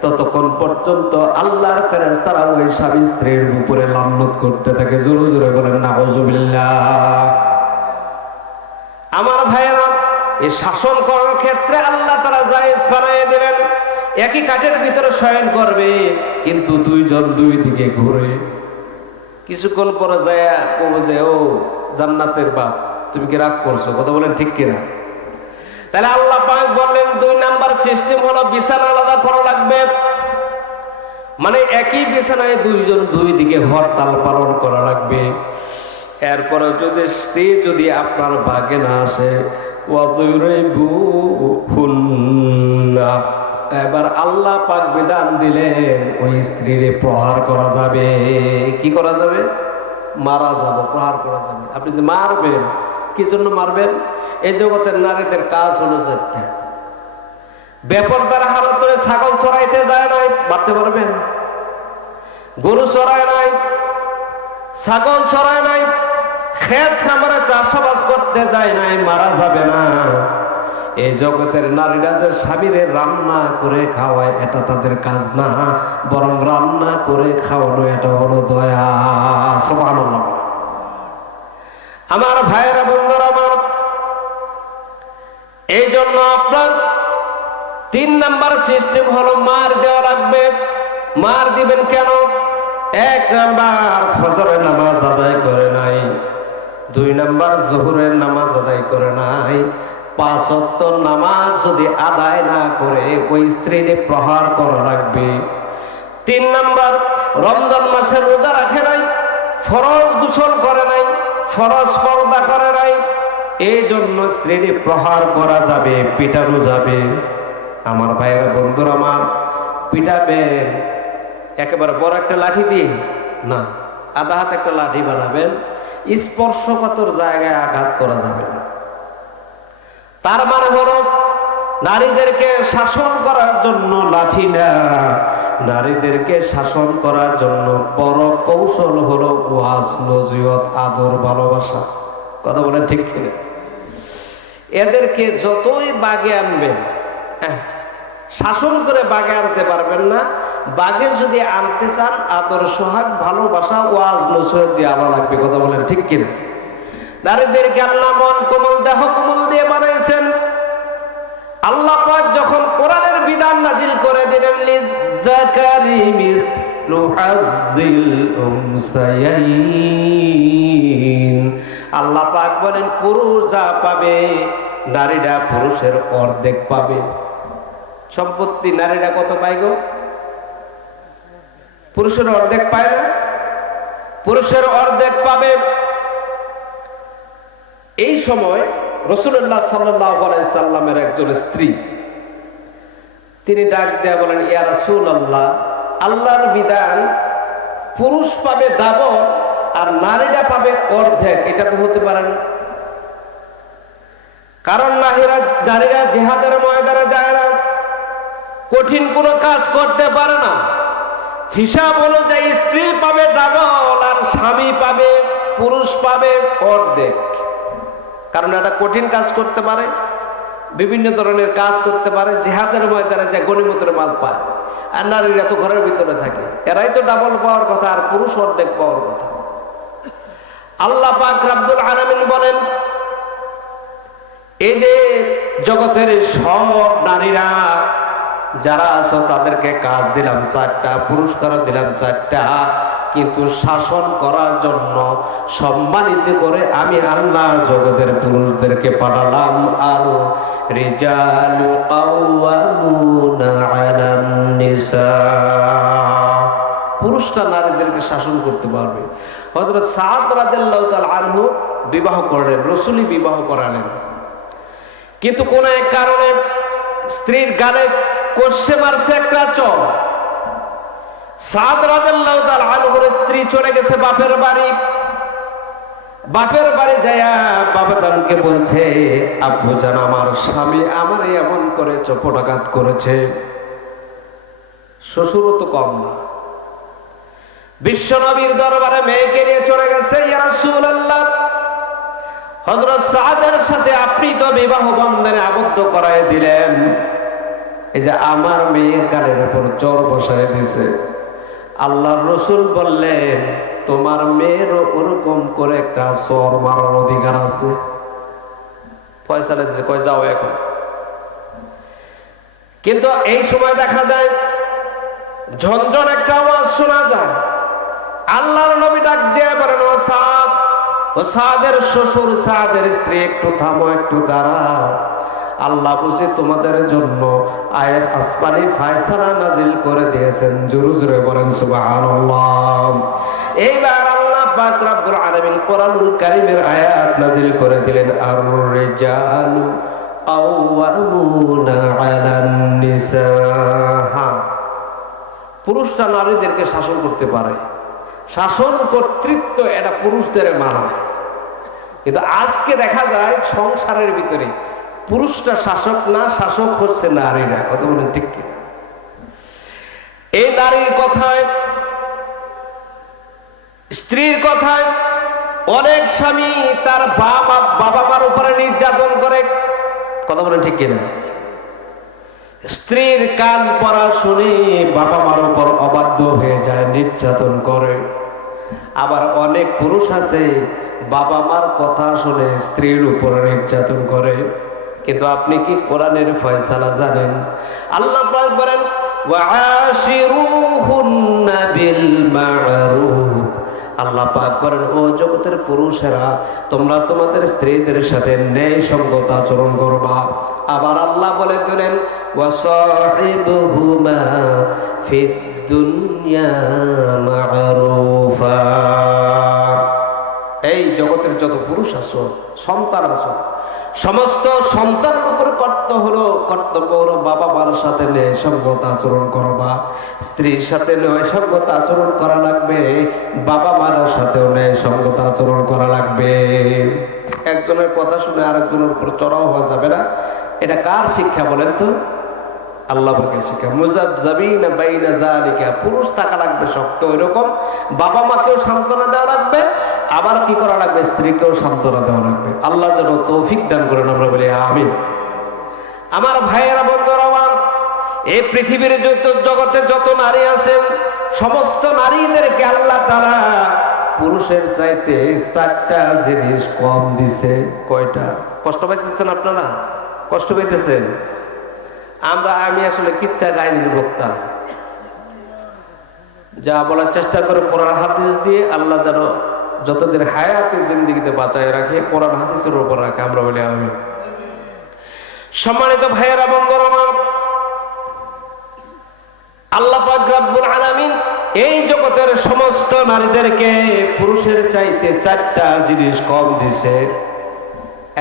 ততক্ষণ পর্যন্ত আল্লাহর ফেরেশতারা ওই স্বামী স্ত্রীর উপরে লানত করতে থাকে। জোরে জোরে বলেন নাউজুবিল্লাহ। আমার ভাইয়েরা, এই শাসন করার ক্ষেত্রে আল্লাহ তাআলা জায়েজ বানায় দিলেন। একই কাঠের ভিতরে শয়ন করবে, কিন্তু 2 জন 2 দিকে ঘুরে। কিছুক্ষণ পরে যায় কবে যে, ও জান্নাতের বাপ, তুমি কি রাগ করছো? কথা বলেন ঠিক কিনা? তাহলে আল্লাহ পাক বললেন 2 নাম্বার সিস্টেম হলো বিছানা আলাদা করা লাগবে। মানে একই বিছানায় 2 জন 2 দিকে হরতাল পালন করা লাগবে। এরপরে যদি আপনার ভাগে না আসে, এবার আল্লাহ পাক বিধান দিলেন ওই স্ত্রীরে প্রহার করা যাবে। কি করা যাবে? মারা যাবে, প্রহার করা যাবে। আপনি যে মারবেন, কি জন্য মারবেন? এই জগতের নারীদের কাজ হলো 4টা। বেপরদার হালত করে ছাগল চড়াইতে যায় নাই, মারতে পারবেন? গরু চড়ায় নাই, ছাগল চড়ায় নাই, খেত খামারে চাষাবাদ করতে যায় নাই, মারা যাবে না। এই জগতের নারীরা যে স্বামীরে রান্না করে খাওয়ায়, এটা তাদের কাজ না, বরং রান্না করে খাওয়ানো এটা হলো দয়া। সুবহানাল্লাহ। আমার ভাইয়েরা, বন্ধুরা আমার, এই জন্য আপনার 3 নাম্বার সিস্টেম হলো মার দেওয়া লাগবে। মার দিবেন কেন? 1 নাম্বার ফজরের নামাজ আদায় করে নাই, 2 নাম্বার জোহরের নামাজ আদায় করে নাই, 5 ওয়াক্ত নামাজ যদি আদায় না করে ওই স্ত্রীকে প্রহার করা লাগবে। 3 নাম্বার রমজান মাসে রোজা রাখে নাই, ফরজ গোসল করে নাই, ফরজ পর্দা করে নাই, এই জন্য স্ত্রীকে প্রহার করা যাবে, পিটানো যাবে। আমার ভাইয়েরা, বন্ধুরা আমার, পিটাবেন একেবারে বড় একটা লাঠি দিয়ে না, আধা হাত একটা লাঠি বানাবেন, স্পর্শকাতর জায়গায় আঘাত করা যাবে না। তার মানে হলো নারীদেরকে শাসন করার জন্য লাঠি না, নারীদেরকে শাসন করার জন্য বড় কৌশল হলো ওয়াজ, নসিহত, আদর, ভালোবাসা। কথা বলেন ঠিক কিনা? এদেরকে যতই বাগে আনবেন, শাসন করে বাগে আনতে পারবেন না। বাগে যদি আনতে চান, আদর, সোহাগ, ভালোবাসা, ওয়াজ, নসিহত দিয়ে আনা লাগবে। কথা বলেন ঠিক কিনা? নারীদেরকে আল্লাহ মন কোমল, দেহ কোমল দিয়ে বানাইছেন। আল্লাহ পাক যখন কোরআনের বিধান নাজিল করে দিলেন, লিযাকারি মিসলু হাযযিল উনসায়াইন, আল্লাহ পাক বলেন পুরুষ যা পাবে নারীরা পুরুষের অর্ধেক পাবে। সম্পত্তি নারীরা কত পায় গো? পুরুষের অর্ধেক পায় না? পুরুষের অর্ধেক পাবে। এই সময় রাসূলুল্লাহ সাল্লাল্লাহু আলাইহি সাল্লামের একজন স্ত্রী, তিনি ডাক দেয়া বলেন, ইয়া রাসূলুল্লাহ, আল্লাহর বিধান পুরুষ পাবে ডাবল আর নারীরা পাবে অর্ধেক, এটা তো হতে পারে না। কারণ নারীরা জিহাদের ময়দানে যায় না, কঠিন কোনো কাজ করতে পারে না। হিসাব অনুযায়ী স্ত্রী পাবে ডাবল আর স্বামী পাবে, পুরুষ পাবে অর্ধেক। কারণ এটা কঠিন কাজ করতে পারে, বিভিন্ন ধরনের কাজ করতে পারে, জিহাদের ময়দানে যায় গনিমতের মাল পায়। আর নারীরা তো ঘরের ভিতরে থাকে, এরাই তো ডাবল পাওয়ার কথা, আর পুরুষ অর্ধেক পাওয়ার কথা। আল্লাহ পাক রব্বুল আলামিন বলেন, এই যে জগতের সব নারীরা যারা আছো তাদেরকে কাজ দিলাম 4টা, পুরস্কারও দিলাম 4টা, কিন্তু শাসন করার জন্য সম্মানিত করে আমি আল্লাহ জগতের পুরুষদেরকে পাঠালাম। আর রিজালু কাওয়ামুনা আলান নিসা, পুরুষরা নারীদেরকে শাসন করতে পারবে। হযরত সাদ রাদিয়াল্লাহু তাআলা আনহু বিবাহ করলেন, রাসূলই বিবাহ করালেন, কিন্তু কোন এক কারণে স্ত্রীর গালে কষে মারছে একটা চর। সাদ রাদিয়াল্লাহু তাআলা আনহুর স্ত্রী চলে গেছে বাপের বাড়ি। বাপের বাড়ি যায়া বাবাজানকে বলছে, আব্বুজান আমার স্বামী আমারে এমন করে চপটাঘাত করেছে। শ্বশুরও তো কম না। বিশ্বনবীর দরবারে মেয়েকে নিয়ে চলে গেছে, ইয়া রাসূলুল্লাহ হযরত সাদের সাথে আপনি তো বিবাহ বন্ধনে আবদ্ধ করায় দিলেন, এই যে আমার মেয়ের গালের উপর চর বসায় দিয়েছে। আল্লাহর রাসূল বললেন, তোমার মেয়ের ওরকম করে একটা চর মারার অধিকার আছে। ফয়সালা দিয়েছে, কই যাও এখন। কিন্তু এই সময় দেখা যায় ঝনঝন একটা আওয়াজ শোনা যায়। আল্লাহর নবী ডাক দিয়ে বলেন, ও সাদ, ও সাদের শ্বশুর, সাদের স্ত্রী, একটু থামো, একটু দাঁড়াও। আল্লাহ বুঝে তোমাদের জন্য আয়াত আসমানি ফয়সালা নাজিল করে দিয়েছেন। জোরে জোরে বলেন সুবহানাল্লাহ। এইবার আল্লাহ পাক রব্বুল আলামিন কোরআনুল কারীমের আয়াত নাজিল করে দিলেন, আর রিজালু কাওয়ামুনা আলান নিসা। পুরুষরা নারীদেরকে শাসন করতে পারে, শাসন কর্তৃত্ব এটা পুরুষদের মানা। কিন্তু আজকে দেখা যায় সংসারের ভিতরে পুরুষরা শাসক না, শাসক হচ্ছে নারীরা। কথা বলেন ঠিক কি? এই নারীর কথায়, স্ত্রীর কথায় অনেক স্বামী তার বাবা মার উপরে নির্যাতন করে। কথা বলেন ঠিক কিনা? স্ত্রীর কান পড়া শুনে বাবা মার উপর অবাধ্য হয়ে যায়, নির্যাতন করে। আবার অনেক পুরুষ আছে বাবা মার কথা শুনে স্ত্রীর উপরে নির্যাতন করে। কিন্তু আপনি কি কোরআনের ফয়সালা জানেন? আল্লাহ পাক বলেন, ওয়াআশিরুহুন্না বিল মা'রুফ। আল্লাহ পাক বলেন, ও জগতের পুরুষেরা, তোমরা তোমাদের স্ত্রীদের সাথে ন্যায় সঙ্গত আচরণ করবা। আবার আল্লাহ বলে দিলেন, ওয়াসাহিবুহুমা ফিদ দুনিয়া মা'রুফা। এই জগতের যত পুরুষ আছো, সন্তান আছো, সমস্ত সন্তানের উপর কর্তব্য হলো বাবা মার সাথে ন্যায় সঙ্গত আচরণ করবা। স্ত্রীর সাথে ন্যায় সঙ্গত আচরণ করা লাগবে, বাবা মার সাথেও ন্যায় সঙ্গত আচরণ করা লাগবে। একজনের কথা শুনে আরেকজনের উপর চড়াও হওয়া যাবে না। এটা কার শিক্ষা বলেন তো? আল্লাহ পাকের শিক্ষা। মুযাবযাবিনা বাইনা যালিকা, পুরুষ থাকা লাগবে শক্ত। এরকম বাবা মাকেও সান্ত্বনা দেওয়া লাগবে, আবার কি করা লাগবে? স্ত্রীকেও সান্ত্বনা দেওয়া লাগবে। আল্লাহ যেন তৌফিক দান করেন, আমরা বলি আমিন। আমার ভাইয়েরা, বন্ধুরা আমার, এই পৃথিবীর জগতে যত নারী আছেন, সমস্ত নারীদেরকে আল্লাহ তাআলা পুরুষের চাইতে 4টা জিনিস কম দিছে। কয়টা? কষ্ট পাইতেছেন আপনারা? কষ্ট পাইতেছেন? আমি আসলে কিচ্ছা কাহিনীর বক্তা না, যা বলার চেষ্টা করে কোরআন হাদিস দিয়ে আল্লাহ যেন যতদিন হায়াতের জিন্দেগিতে বাঁচায় রাখে, কোরআন হাদিসের উপর রাখে, আমরা বলি আমিন। সম্মানিত ভাইয়েরা, বন্ধুরা আমার, আল্লাহ পাক রব্বুল আলামিন এই জগতের সমস্ত নারীদেরকে পুরুষের চাইতে 4টা জিনিস কম দিছে।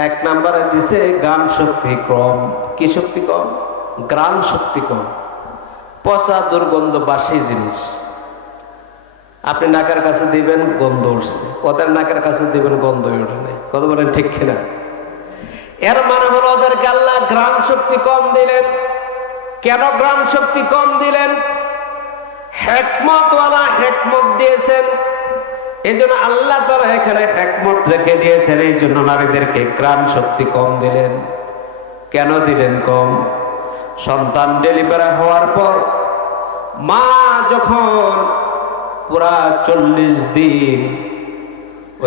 1 নম্বরে দিছে গান শক্তি কম। কি শক্তি কম? গ্রাণ শক্তি কম। পচা দুর্গন্ধ বাসি জিনিস আপনি নাকের কাছে দিবেন, গন্ধ উঠছে। ওদের নাকের কাছে দিবেন, গন্ধই ওঠে নাই। কথা বলেন ঠিক কিনা? এর মানে হলো ওদেরকে আল্লাহ গ্রাণ শক্তি কম দিলেন। কেন গ্রাণ শক্তি কম দিলেন? হিকমতওয়ালা হিকমত দিয়েছেন। এই জন্য আল্লাহ তাআলা এখানে হিকমত রেখে দিয়েছেন। এই জন্য নারীদেরকে গ্রাণ শক্তি কম দিলেন। কেন দিলেন কম? সন্তান ডেলিভারি হওয়ার পর মা যখন পুরা 40 দিন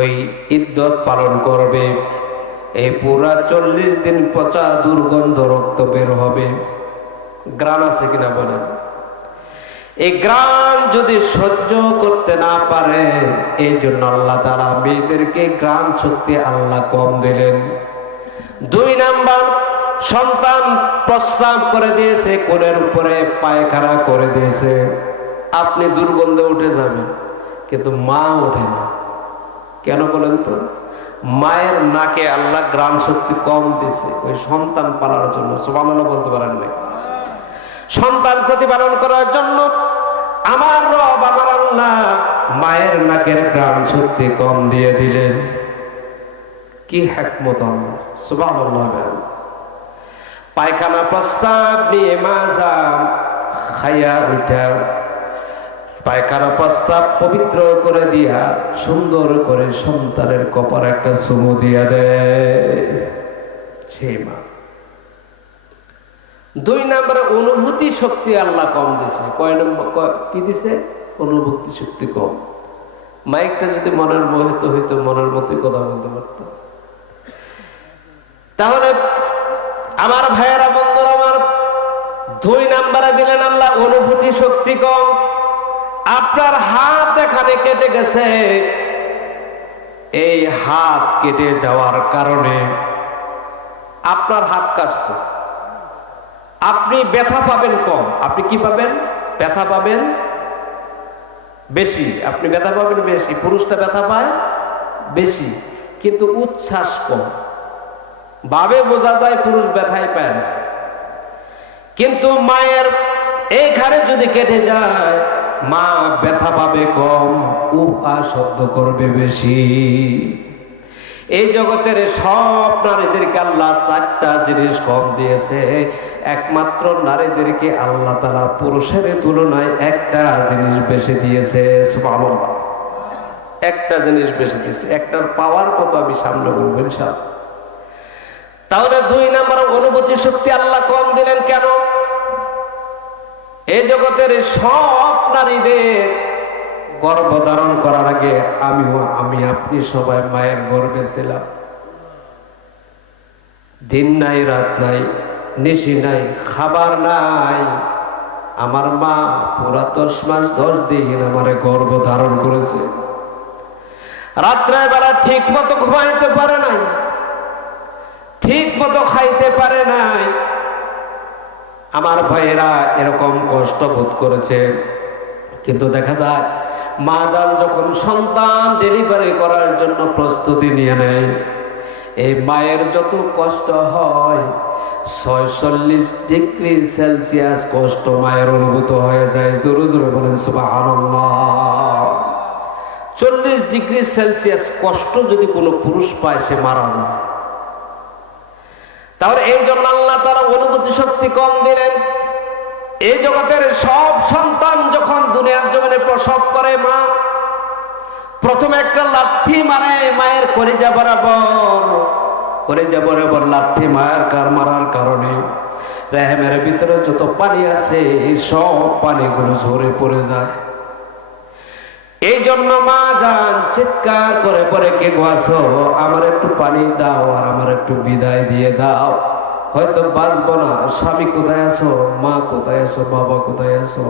ওই ইদ্যত পালন করবে, এই পুরা 40 দিন পচা দুর্গন্ধ রক্ত বের হবে। গ্রাণ আছে কিনা বলেন? এই গ্রাণ যদি সহ্য করতে না পারে, এই জন্য আল্লাহ তাআলা মেয়েদেরকে গ্রাণ শক্তি আল্লাহ কম দিলেন। 2 নাম্বার, সন্তান প্রস্রাব করে দিয়েছে, কোলের উপরে পায়খানা করে দিয়েছে, আপনি দুর্গন্ধে উঠে যাবেন, কিন্তু মা ওঠে না। কেন বলেন তো? মায়ের নাকে আল্লাহ গ্রাণ শক্তি কম দিয়েছে ওই সন্তান পালার জন্য। সুবহানাল্লাহ বলতে পারেন না? সন্তান প্রতিপালন করার জন্য আমার রব আমার আল্লাহ মায়ের নাকের গ্রাণ শক্তি কম দিয়ে দিলেন। কি হিকমত আল্লাহ! সুবহানাল্লাহ। পায়খানা প্রস্রাব নিয়ে মা যান খাইয়া উঠা পায়খানা প্রস্রাব পবিত্র করে দিয়া সুন্দর করে সন্তানের কপালে একটা চুমু দিয়া দেয় সেই মা। 2 নম্বরে অনুভূতি শক্তি আল্লাহ কম দিছে। কয় নম্বর কি দিছে? অনুভূতি শক্তি কম। মাইকটা যদি মনের মহিত হইতো মনের মতোই কথা বলতে পারতাম। তাহলে আমার ভাইয়েরা, বন্ধুরা আমার, 2 নম্বরে দিলেন আল্লাহ অনুভূতি শক্তি কম। আপনার হাত এখানে কেটে গেছে, এই হাত কেটে যাওয়ার কারণে আপনার হাত কাটছে, আপনি ব্যথা পাবেন কম। আপনি কি পাবেন? ব্যথা পাবেন বেশি। আপনি ব্যথা পাবেন বেশি, পুরুষটা ব্যথা পায় বেশি, কিন্তু উচ্ছ্বাস কম। ভাবে বোঝা যায় পুরুষ ব্যথাই পায় না, কিন্তু মায়ের এইখানে যদি কেটে যায় মা ব্যথা পাবে কম, উহা শব্দ করবে বেশি। এই জগতের সব নারীদেরকে আল্লাহ 4টা জিনিস কম দিয়েছে, একমাত্র নারীদেরকে আল্লাহ তাআলা পুরুষের তুলনায় একটা জিনিস বেশি দিয়েছে। সুবহানাল্লাহ। একটা জিনিস বেশি দিয়েছে। একটার পাওয়ার কত আমি সামনে বলবো ইনশাআল্লাহ। তাহলে 2 নম্বর অনুভূতি শক্তি আল্লাহ কম দিলেন কেন? এই জগতের সব নারীদের গর্ভধারণ করার আগে আমি আপনি সবাই মায়ের গর্ভে ছিলাম। দিন নাই, রাত নাই, নিশি নাই, খাবার নাই। আমার মা পুরা 10 মাস 10 দিন আমারে গর্ভধারণ করেছে। রাত্রে বেলা ঠিক মতো ঘুমাইতে পারে নাই, ঠিক মতো খাইতে পারে নাই। আমার ভাইয়েরা এরকম কষ্ট বোধ করেছে, কিন্তু দেখা যায় মা যান যখন সন্তান ডেলিভারি করার জন্য প্রস্তুতি নিয়ে নেয়, এই মায়ের যত কষ্ট হয় 46 ডিগ্রি সেলসিয়াস কষ্ট মায়ের অনুভূত হয়ে যায়। জোরে জোরে বলেন সুবহানাল্লাহ। 40 ডিগ্রি সেলসিয়াস কষ্ট যদি কোনো পুরুষ পায় সে মারা যায়। তাহলে এই জন্য আল্লাহ তাআলা অনুভূতি শক্তি কম দিলেন। এই জগতের সব সন্তান যখন দুনিয়ার জমিনে প্রসব করে, মা প্রথমে একটা লাথি মারে মায়ের কলিজা বরাবর লাথি মারার কারণে রেহেমের ভিতরে যত পানি আছে এই সব পানিগুলো ঝরে পড়ে যায়। এই জন্য মা যান চিৎকার করে পরে, কে গো আছো, আমার একটু পানি দাও আর আমার একটু বিদায় দিয়ে দাও। হয়তো বাঁচবো না, স্বামী কোথায় আছো, মা কোথায় আছো, বাবা কোথায় আছো,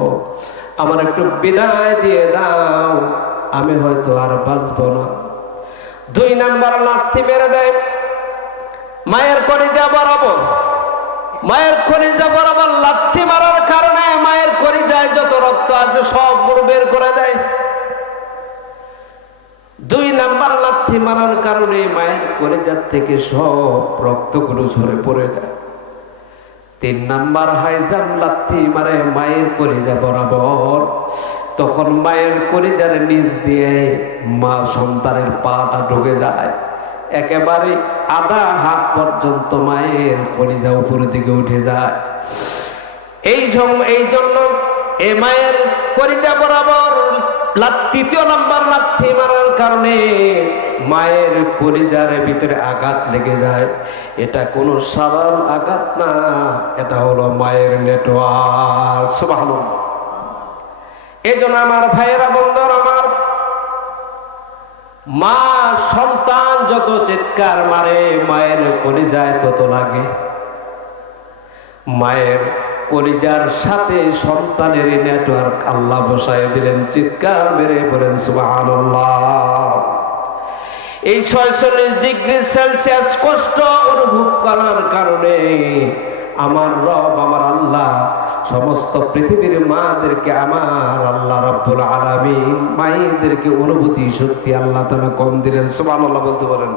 আমার একটু বিদায় দিয়ে দাও, আমি হয়তো আর বাঁচবো না। 2 নাম্বার লাথি মেরে দেয় মায়ের কলিজা বরাবর। মায়ের কলিজা বরাবর লাথি মারার কারণে মায়ের কলিজায় যত রক্ত আছে সবগুলো বের করে দেয়। 2 নাম্বার লাথি মারার কারণে মায়ের কলিজার থেকে সব রক্তগুলো ঝরে পড়ে যায়। 3 নাম্বার হাইজাম লাথি মারে মায়ের কলিজা বরাবর, তখন মায়ের কলিজার নিচ দিয়ে মা সন্তানের পাটা ঢুকে যায়, একেবারে আধা হাত পর্যন্ত মায়ের কলিজা উপরের দিকে উঠে যায়। এই জন্য এই মায়ের কলিজা বরাবর 3য় নাম্বার লাথি মারার কারণে মায়ের কলিজার ভিতরে আঘাত লেগে যায়। এটা কোনো সাধারণ আঘাত না, এটা হলো মায়ের নেটওয়ার্ক। সুবহানাল্লাহ। এই জন্য আমার ভাইয়েরা, বন্ধুরা আমার, মা সন্তান যত চিৎকার মারে মায়ের কলিজায় তত লাগে। মায়ের কলিজার সাথে সন্তানের নেটওয়ার্ক আল্লাহ বসায় দিলেন। চিৎকার মেরে বলেন সুবহানাল্লাহ। এই ৪৬ ডিগ্রি সেলসিয়াস কষ্ট অনুভব করার কারণে আমার রব, আমার আল্লাহ সমস্ত পৃথিবীর মাদেরকে, আমার আল্লাহ রাব্বুল আলামিন মায়েদেরকে অনুভূতি শক্তি আল্লাহ তাআলা কম দিলেন। সুবহানাল্লাহ বলতে পারেন।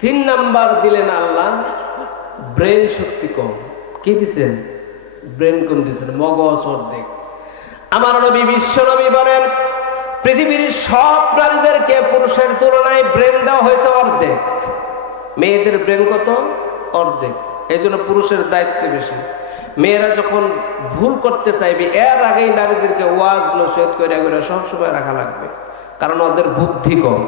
৩ নাম্বার দিলেন আল্লাহ ব্রেন শক্তি কম। কি দিছেন? ব্রেন কম দিছেন, মগজ অর্ধেক। আমার নবী বিশ্ব নবী বলেন পৃথিবীর সব নারীদেরকে পুরুষের তুলনায় ব্রেন দেওয়া হয়েছে অর্ধেক। মেয়েদের ব্রেন কত? অর্ধেক। এই জন্য পুরুষের দায়িত্ব বেশি। মেয়েরা যখন ভুল করতে চাইবে এর আগেই নারীদেরকে ওয়াজ নসিহত করে সবসময় রাখা লাগবে, কারণ ওদের বুদ্ধি কম।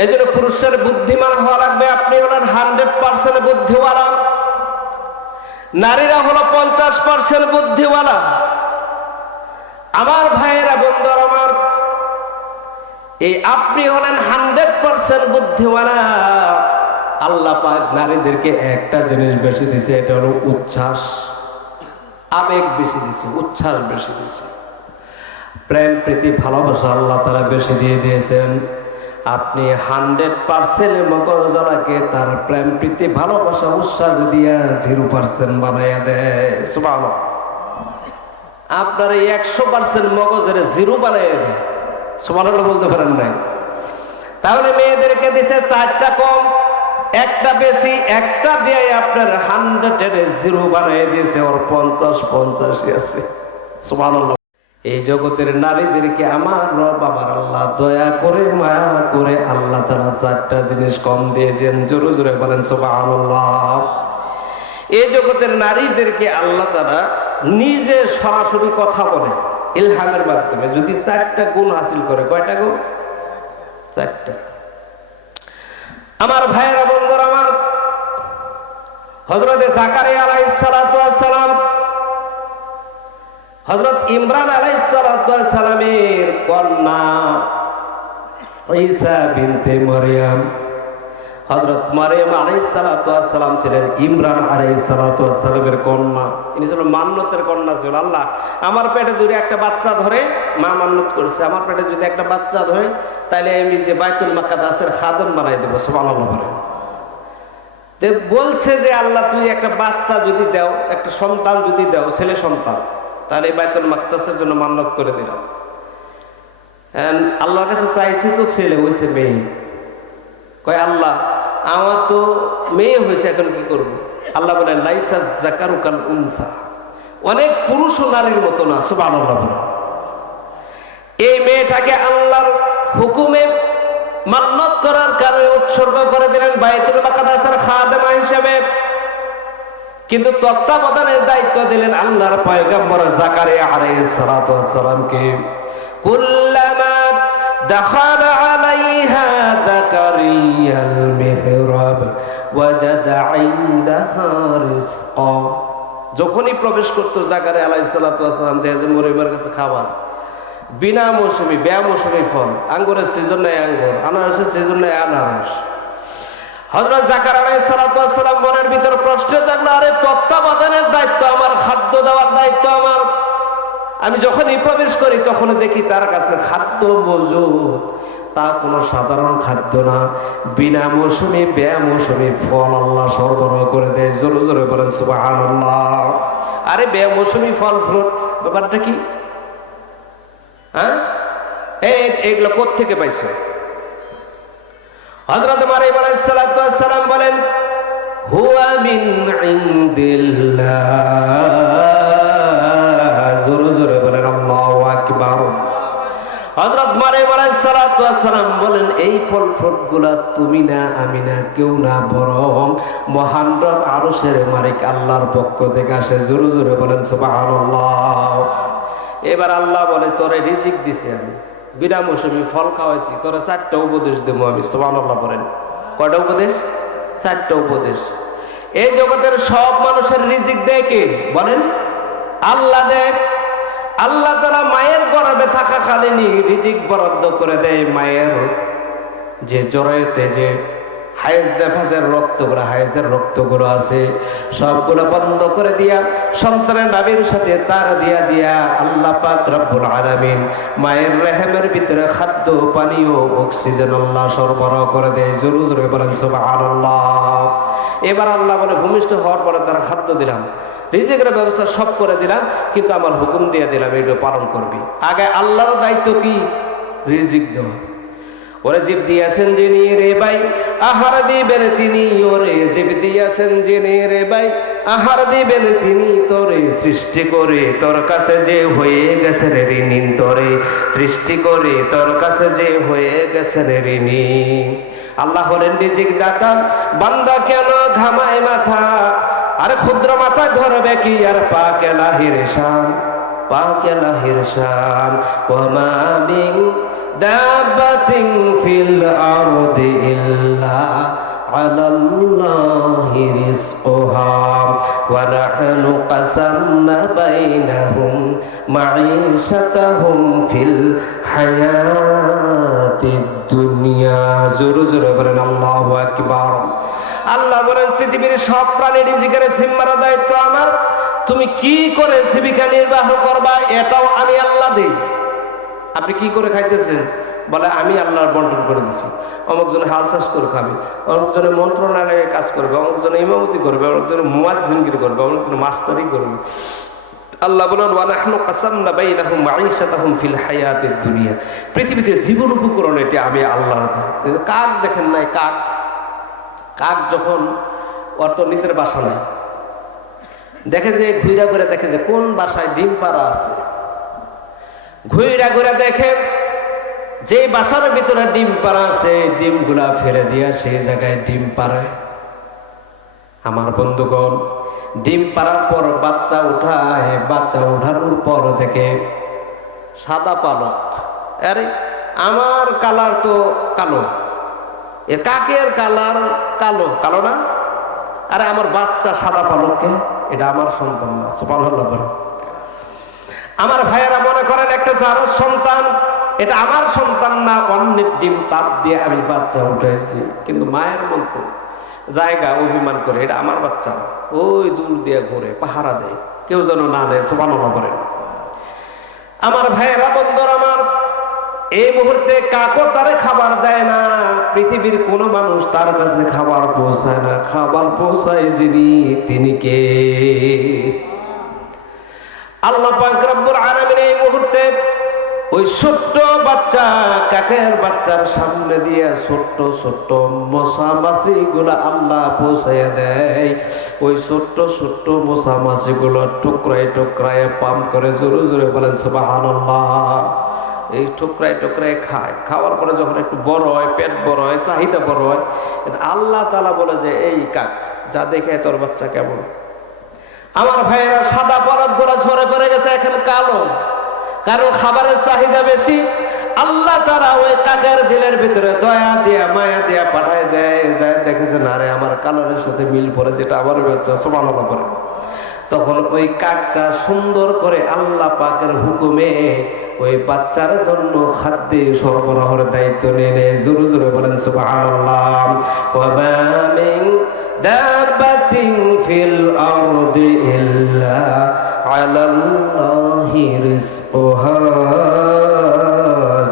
এই জন্য পুরুষের বুদ্ধিমান হওয়া লাগবে। আপনি হলেন 100% বুদ্ধিওয়ালা, নারীরা হলো 50% বুদ্ধিওয়ালা। আমার ভাইয়েরা, বন্ধুরা আমার, এই আপনি হলেন 100% বুদ্ধিওয়ালা। আল্লাহ পাক নারীদেরকে একটা জিনিস বেশি দিছে, এটা হলো উচ্ছ্বাস, আবেগ বেশি দিছে, উচ্ছ্বাস বেশি দিছে। প্রেম প্রীতি ভালোবাসা আল্লাহ তাআলা বেশি দিয়ে দিয়েছেন। আপনি 100% মগজলাকে তার প্রেম প্রীতি ভালোবাসা উচ্ছ্বাস দিয়া 0% বানাইয়া দেয়। সুবহানাল্লাহ। আপনার এই 100% মগজের 0 বানাইয়া দেয়। সুবহানাল্লাহ বলতে পারেন নাই? তাহলে মেয়েদেরকে দিছে 4টা কম, একটা বেশি, একটা দিয়ে আপনার 100-এর 0 বানিয়ে দিয়েছে। ওর 50-85 আছে। সুবহানাল্লাহ। এই জগতের নারীদেরকে আমার রব, আমার আল্লাহ দয়া করে মায়া করে আল্লাহ তাআলা 4টা জিনিস কম দিয়েছেন। জোরে জোরে বলেন সুবহানাল্লাহ। এই জগতের নারীদেরকে আল্লাহ তাআলা নিজে সরাসরি কথা বলে ইলহামের মাধ্যমে। যদি 4টা গুণ হাসিল করে, কয়টা গুণ? 4টা। আমার ভাইয়েরা, বন্ধুরা আমার, হযরত জাকারিয়া আলাইহিস সালাতু ওয়াস সালাম, হযরত ইমরান আলাইহিস সালাতু ওয়াস সালামের কন্যা ঈসা বিনতে মারইয়াম, হযরত মারইয়াম আলাইহিস সালাতু ওয়াস সালাম ছিলেন ইমরান আলাইহিস সালাতু ওয়াস সালামের কন্যা। ইনি ছিলেন মান্নতের কন্যা ছিল। আল্লাহ আমার পেটে যদি একটা বাচ্চা ধরে, মা মান্নত করেছে, আমার পেটে যদি একটা বাচ্চা ধরে তাহলে আমি যে বাইতুল মাকদাসের খাদেম বানাই দেব। সুবহানাল্লাহ বলেন। বলছে যে আল্লাহ তুই একটা বাচ্চা যদি দাও, একটা সন্তান যদি দাও, ছেলে সন্তান, তাহলে বাইতুল মাকদাসের জন্য মান্নত করে দিলাম। আল্লাহর কাছে চাইছি তো ছেলে হয়েছে, মেয়ে। কয় আল্লাহ আমার তো মেয়ে হয়েছে, এখন কি করব? আল্লাহ বলেন লাইসা যাকারু কাল উনসা, অনেক পুরুষ ও নারীর মতো না। সুবহানাল্লাহ বলেন। এই মেয়েটাকে আল্লাহর হুকুমে মান্নত করার কারণে উৎসর্গ করে দিলেন বাইতুল মাকদাসের খাদেমা হিসেবে। কিন্তু তত্ত্বাবধানের দায়িত্ব দিলেন আল্লাহর পয়গম্বর জাকারিয়া আলাইহিস সালাতু ওয়াস সালামকে। কুল্লামা দাখালা আলাইহা জাকারিয়াল মিহরাব ওয়াজাদা ইনদাহা রিজকা, যখনই প্রবেশ করতো জাকারিয়া আলাইহিস সালাতু ওয়াস সালাম দেখে যে মরিয়মের কাছে খাবার, বিনা মৌসুমি বেমৌসুমি ফল, আঙ্গুরের সিজন নাই আঙ্গুর, আনারসের সিজন নাই আনারস। হযরত জাকারিয়া আলাইহিস সালাতু ওয়াস সালাম মনের ভিতর প্রশ্ন জাগলো, আরে তত্ত্বাবধানের দায়িত্ব আমার, খাদ্য দেওয়ার দায়িত্ব আমার। আমি যখনই প্রবেশ করি তখন দেখি তার কাছে খাদ্য মজুদ, তা কোনো সাধারণ খাদ্য না, বিনা মৌসুমি বেমৌসুমি ফল আল্লাহ সরবরাহ করে দেয়। জোরে জোরে বলেন সুবহানাল্লাহ। আরে বেমৌসুমি ফল ফ্রুট ব্যাপারটা কি? হ্যাঁ, এগুলো কোত্থেকে পাইছো? হযরত মারইয়াম আলাইহিস সালাতু ওয়াস সালাম বলেন হুয়া মিন ইনদিল্লাহ। জোরে জোরে বলেন আল্লাহু আকবার। হযরত মারইয়াম আলাইহিস সালাতু ওয়াস সালাম বলেন এই ফল ফ্রুটগুলা তুমি না, আমি না, কেউ না, বরং মহান রব আরশের মালিক আল্লাহর পক্ষ থেকে আসে। জোরে জোরে বলেন সুবহানাল্লাহ। এবার আল্লাহ বলে তোরে রিজিক দিছি আমি, বিনা মৌসুমি ফল খাওয়াইছি, তোরে 4টা উপদেশ দেবো আমি। সুবহানাল্লাহ বলেন। কয়টা উপদেশ? 4টা উপদেশ। এই জগতের সব মানুষের রিজিক দেয় কে? বলেন আল্লাহ দেয়। আল্লাহ তাআলা মায়ের গর্ভে থাকাকালীনই রিজিক বরাদ্দ করে দেয়। মায়ের যে জরায়ুতে যে হায়েজের রক্তগুলো আছে সবগুলো বন্ধ করে দিয়া সন্তানের নাভির সাথে তার দিয়া আল্লাহ পাক রব্বুল আলামিন মায়ের রেহেমের ভিতরে খাদ্য পানীয় অক্সিজেন আল্লাহ সরবরাহ করে দেয়। জোরে জোরে বলেন সুবহানাল্লাহ। এবার আল্লাহ বলে ভূমিষ্ঠ হওয়ার পরে তারা খাদ্য দিলাম, রিজিকের ব্যবস্থা সব করে দিলাম, কিন্তু আমার হুকুম দিয়ে দিলাম এটা পালন করবি। আগে আল্লাহর দায়িত্ব কি? রিজিক দেওয়া। ওরে জীব দিয়েছেন যিনি রে ভাই আহার দিবেন তিনি, ওরে জীব দিয়েছেন যিনি রে ভাই আহার দিবেন তিনি, তোরে সৃষ্টি করে তোর কাছে যে হয়ে গেছেন ঋণী, তোরে সৃষ্টি করে তোর কাছে যে হয়ে গেছেন ঋণী। আল্লাহ হলেন রিজিক দাতা। বান্দা কেন ঘামায় মাথা, আরে ক্ষুদ্র মাথা ধরবে কি আর পাক এলাহির শান, পাক এলাহির শান। ওয়া মিন দাব্বাতিন ফিল আরদি ইল্লা আলাল্লাহি রিজকুহা ওয়া নাহনু কাসামনা বাইনাহুম মাঈশাতাহুম ফিল হায়াতিদ দুনিয়া। জোরে জোরে বলেন আল্লাহু আকবার। আল্লাহ বলেন পৃথিবীর সব প্রাণী রিজিকের জিম্মার দায়িত্ব আমার। তুমি কি করে জীবিকা নির্বাহ করবা এটাও আমি আল্লাহ দেই। আপনি কি করে খাইতেছেন? বলে আমি আল্লাহর বন্টন করে দিছি। অমুক জনে হাল চাষ করে খাবে, অমুক জনে মন্ত্রণালয়ে কাজ করবে, অমুক জনে ইমামতি করবে, অমুক জনে মুয়াজ্জিনগিরি করবে, অমুক জনে মাস্টারি করবে। আল্লাহ বলেন ওয়া নাহনু কাসামনা বাইনাহুম মাঈশাতাহুম ফিল হায়াতিদ দুনিয়া। পৃথিবীতে জীবন উপকরণ এটা আমি আল্লাহর দেন। কিন্তু কাক দেখেন নাই? কাক যখন ওর তো নিজের বাসা নাই, দেখে যে ঘুরা করে দেখে যে কোন বাসায় ডিম পাড়া আছে, ঘুরা ঘুরে দেখে যে বাসার ভিতরে ডিম পাড়া আছে ডিমগুলা ফেলে দিয়া সেই জায়গায় ডিম পাড়ায়। আমার বন্ধুগণ, ডিম পাড়ার পর বাচ্চা উঠায়, বাচ্চা উঠানোর পর থেকে সাদা পালক, আরে আমার কালার তো কালো, এর কাকের কালার কালো, কালো না? আরে আমার বাচ্চা সাদা পালককে, এটা আমার সন্তান না। সুবহানাল্লাহ বলেন। আমার ভাইয়েরা মনে করেন একটা জারজ সন্তান, এটা আমার সন্তান না, অন্যের ডিম তাপ দিয়ে আমি বাচ্চা উঠেছি। কিন্তু মায়ের মন তো জায়গা অভিমান করে, এটা আমার বাচ্চা, ওই দূর দিয়ে ঘুরে পাহারা দেয়, কেউ যেন না নেয়। সুবহানাল্লাহ বলেন। আমার ভাইয়েরা, বন্ধুরা আমার, এই মুহূর্তে কাকও তারে খাবার দেয় না, পৃথিবীর কোন মানুষ তার কাছে খাবার পৌঁছায় না। খাবার পৌঁছায় যিনি, তিনি কে? আল্লাহ পাক রব্বুল আলামিন এই মুহূর্তে ওই ছোট্ট বাচ্চা কাকের বাচ্চার সামনে দিয়ে ছোট্ট ছোট্ট মশা মাছি গুলা আল্লাহ পৌঁছাইয়া দেয়। ওই ছোট্ট ছোট্ট মশা মাছি গুলো টুকরায় টুকরায় পাম্প করে জোরে জোরে বলেন সুবহানাল্লাহ। এই টুকরায় টুকরায় খায়, খাওয়ার পরে যখন একটু বড় হয়, পেট বড় হয়, চাহিদা বড় হয়, আল্লাহ তাআলা বলে যে এই কাক, যা দেখে তোর বাচ্চা কেমন। আমার ভাইয়েরা, সাদা পরত গুলা ঝরে পড়ে গেছে, এখন কালো, কারণ খাবারের চাহিদা বেশি। আল্লাহ তারা ওই কাকের দিলের ভিতরে দয়া দিয়া মায়া দিয়া পাঠায় দেয়, দেখেছেন আরে আমার কালারের সাথে মিল পড়ে, যেটা আমার বাচ্চা। সুবহানাল্লাহ পড়ে। তখন ওই কাকটা সুন্দর করে আল্লাহ পাকের হুকুমে ওই বাচ্চার জন্য খাদ্য সরবরাহের দায়িত্ব নিয়ে নেয়। জোরে জোরে বলেন সুবহানাল্লাহ। ওয়া মা মিন দাব্বাতিন ফিল আরদি ইল্লা আলাল্লাহি রিজকুহা।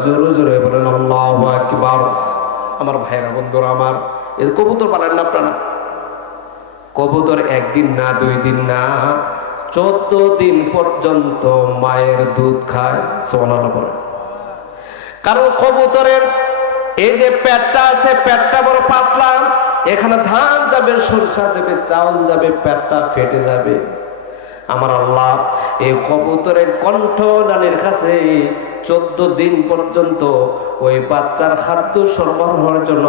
জোরে জোরে বলেন আল্লাহু আকবার। আমার ভাইরা, বন্ধুরা আমার, এই কবুতর পালেন না আপনারা? কবুতর একদিন না, 2 দিন না, 14 দিন পর্যন্ত মায়ের দুধ খায়। সুবহানাল্লাহ বলেন। কারণ কবুতরের এই যে পেটটা আছে, পেটটা বড় পাতলা, এখানে ধান যাবে, সরষা যাবে, চাউল যাবে, পেটটা ফেটে যাবে। আমার আল্লাহ এই কবুতরের কণ্ঠ ডালের কাছে 14 দিন পর্যন্ত ওই বাচ্চার খাদ্য সরবরাহের জন্য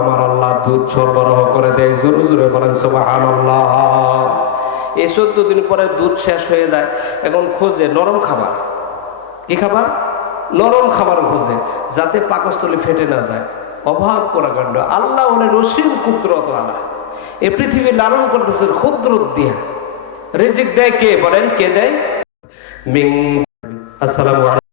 আমার আল্লাহ দুধ সরবরাহ করে দেয়। জোরে জোরে বলেন সুবহানাল্লাহ। এই 14 দিন পরে দুধ শেষ হয়ে যায়, এখন খোঁজে নরম খাবার। কি খাবার? নরম খাবার খোঁজে, যাতে পাকস্থলী ফেটে না যায়। অভাব করা কাণ্ড। আল্লাহ হলেন অসীম কুদরত ওয়ালা। এই পৃথিবী লালন করতেছেন কুদরত দিয়া। রিজিক দেয় কে? বলেন কে দেয়? আসসালামু আলাইকুম।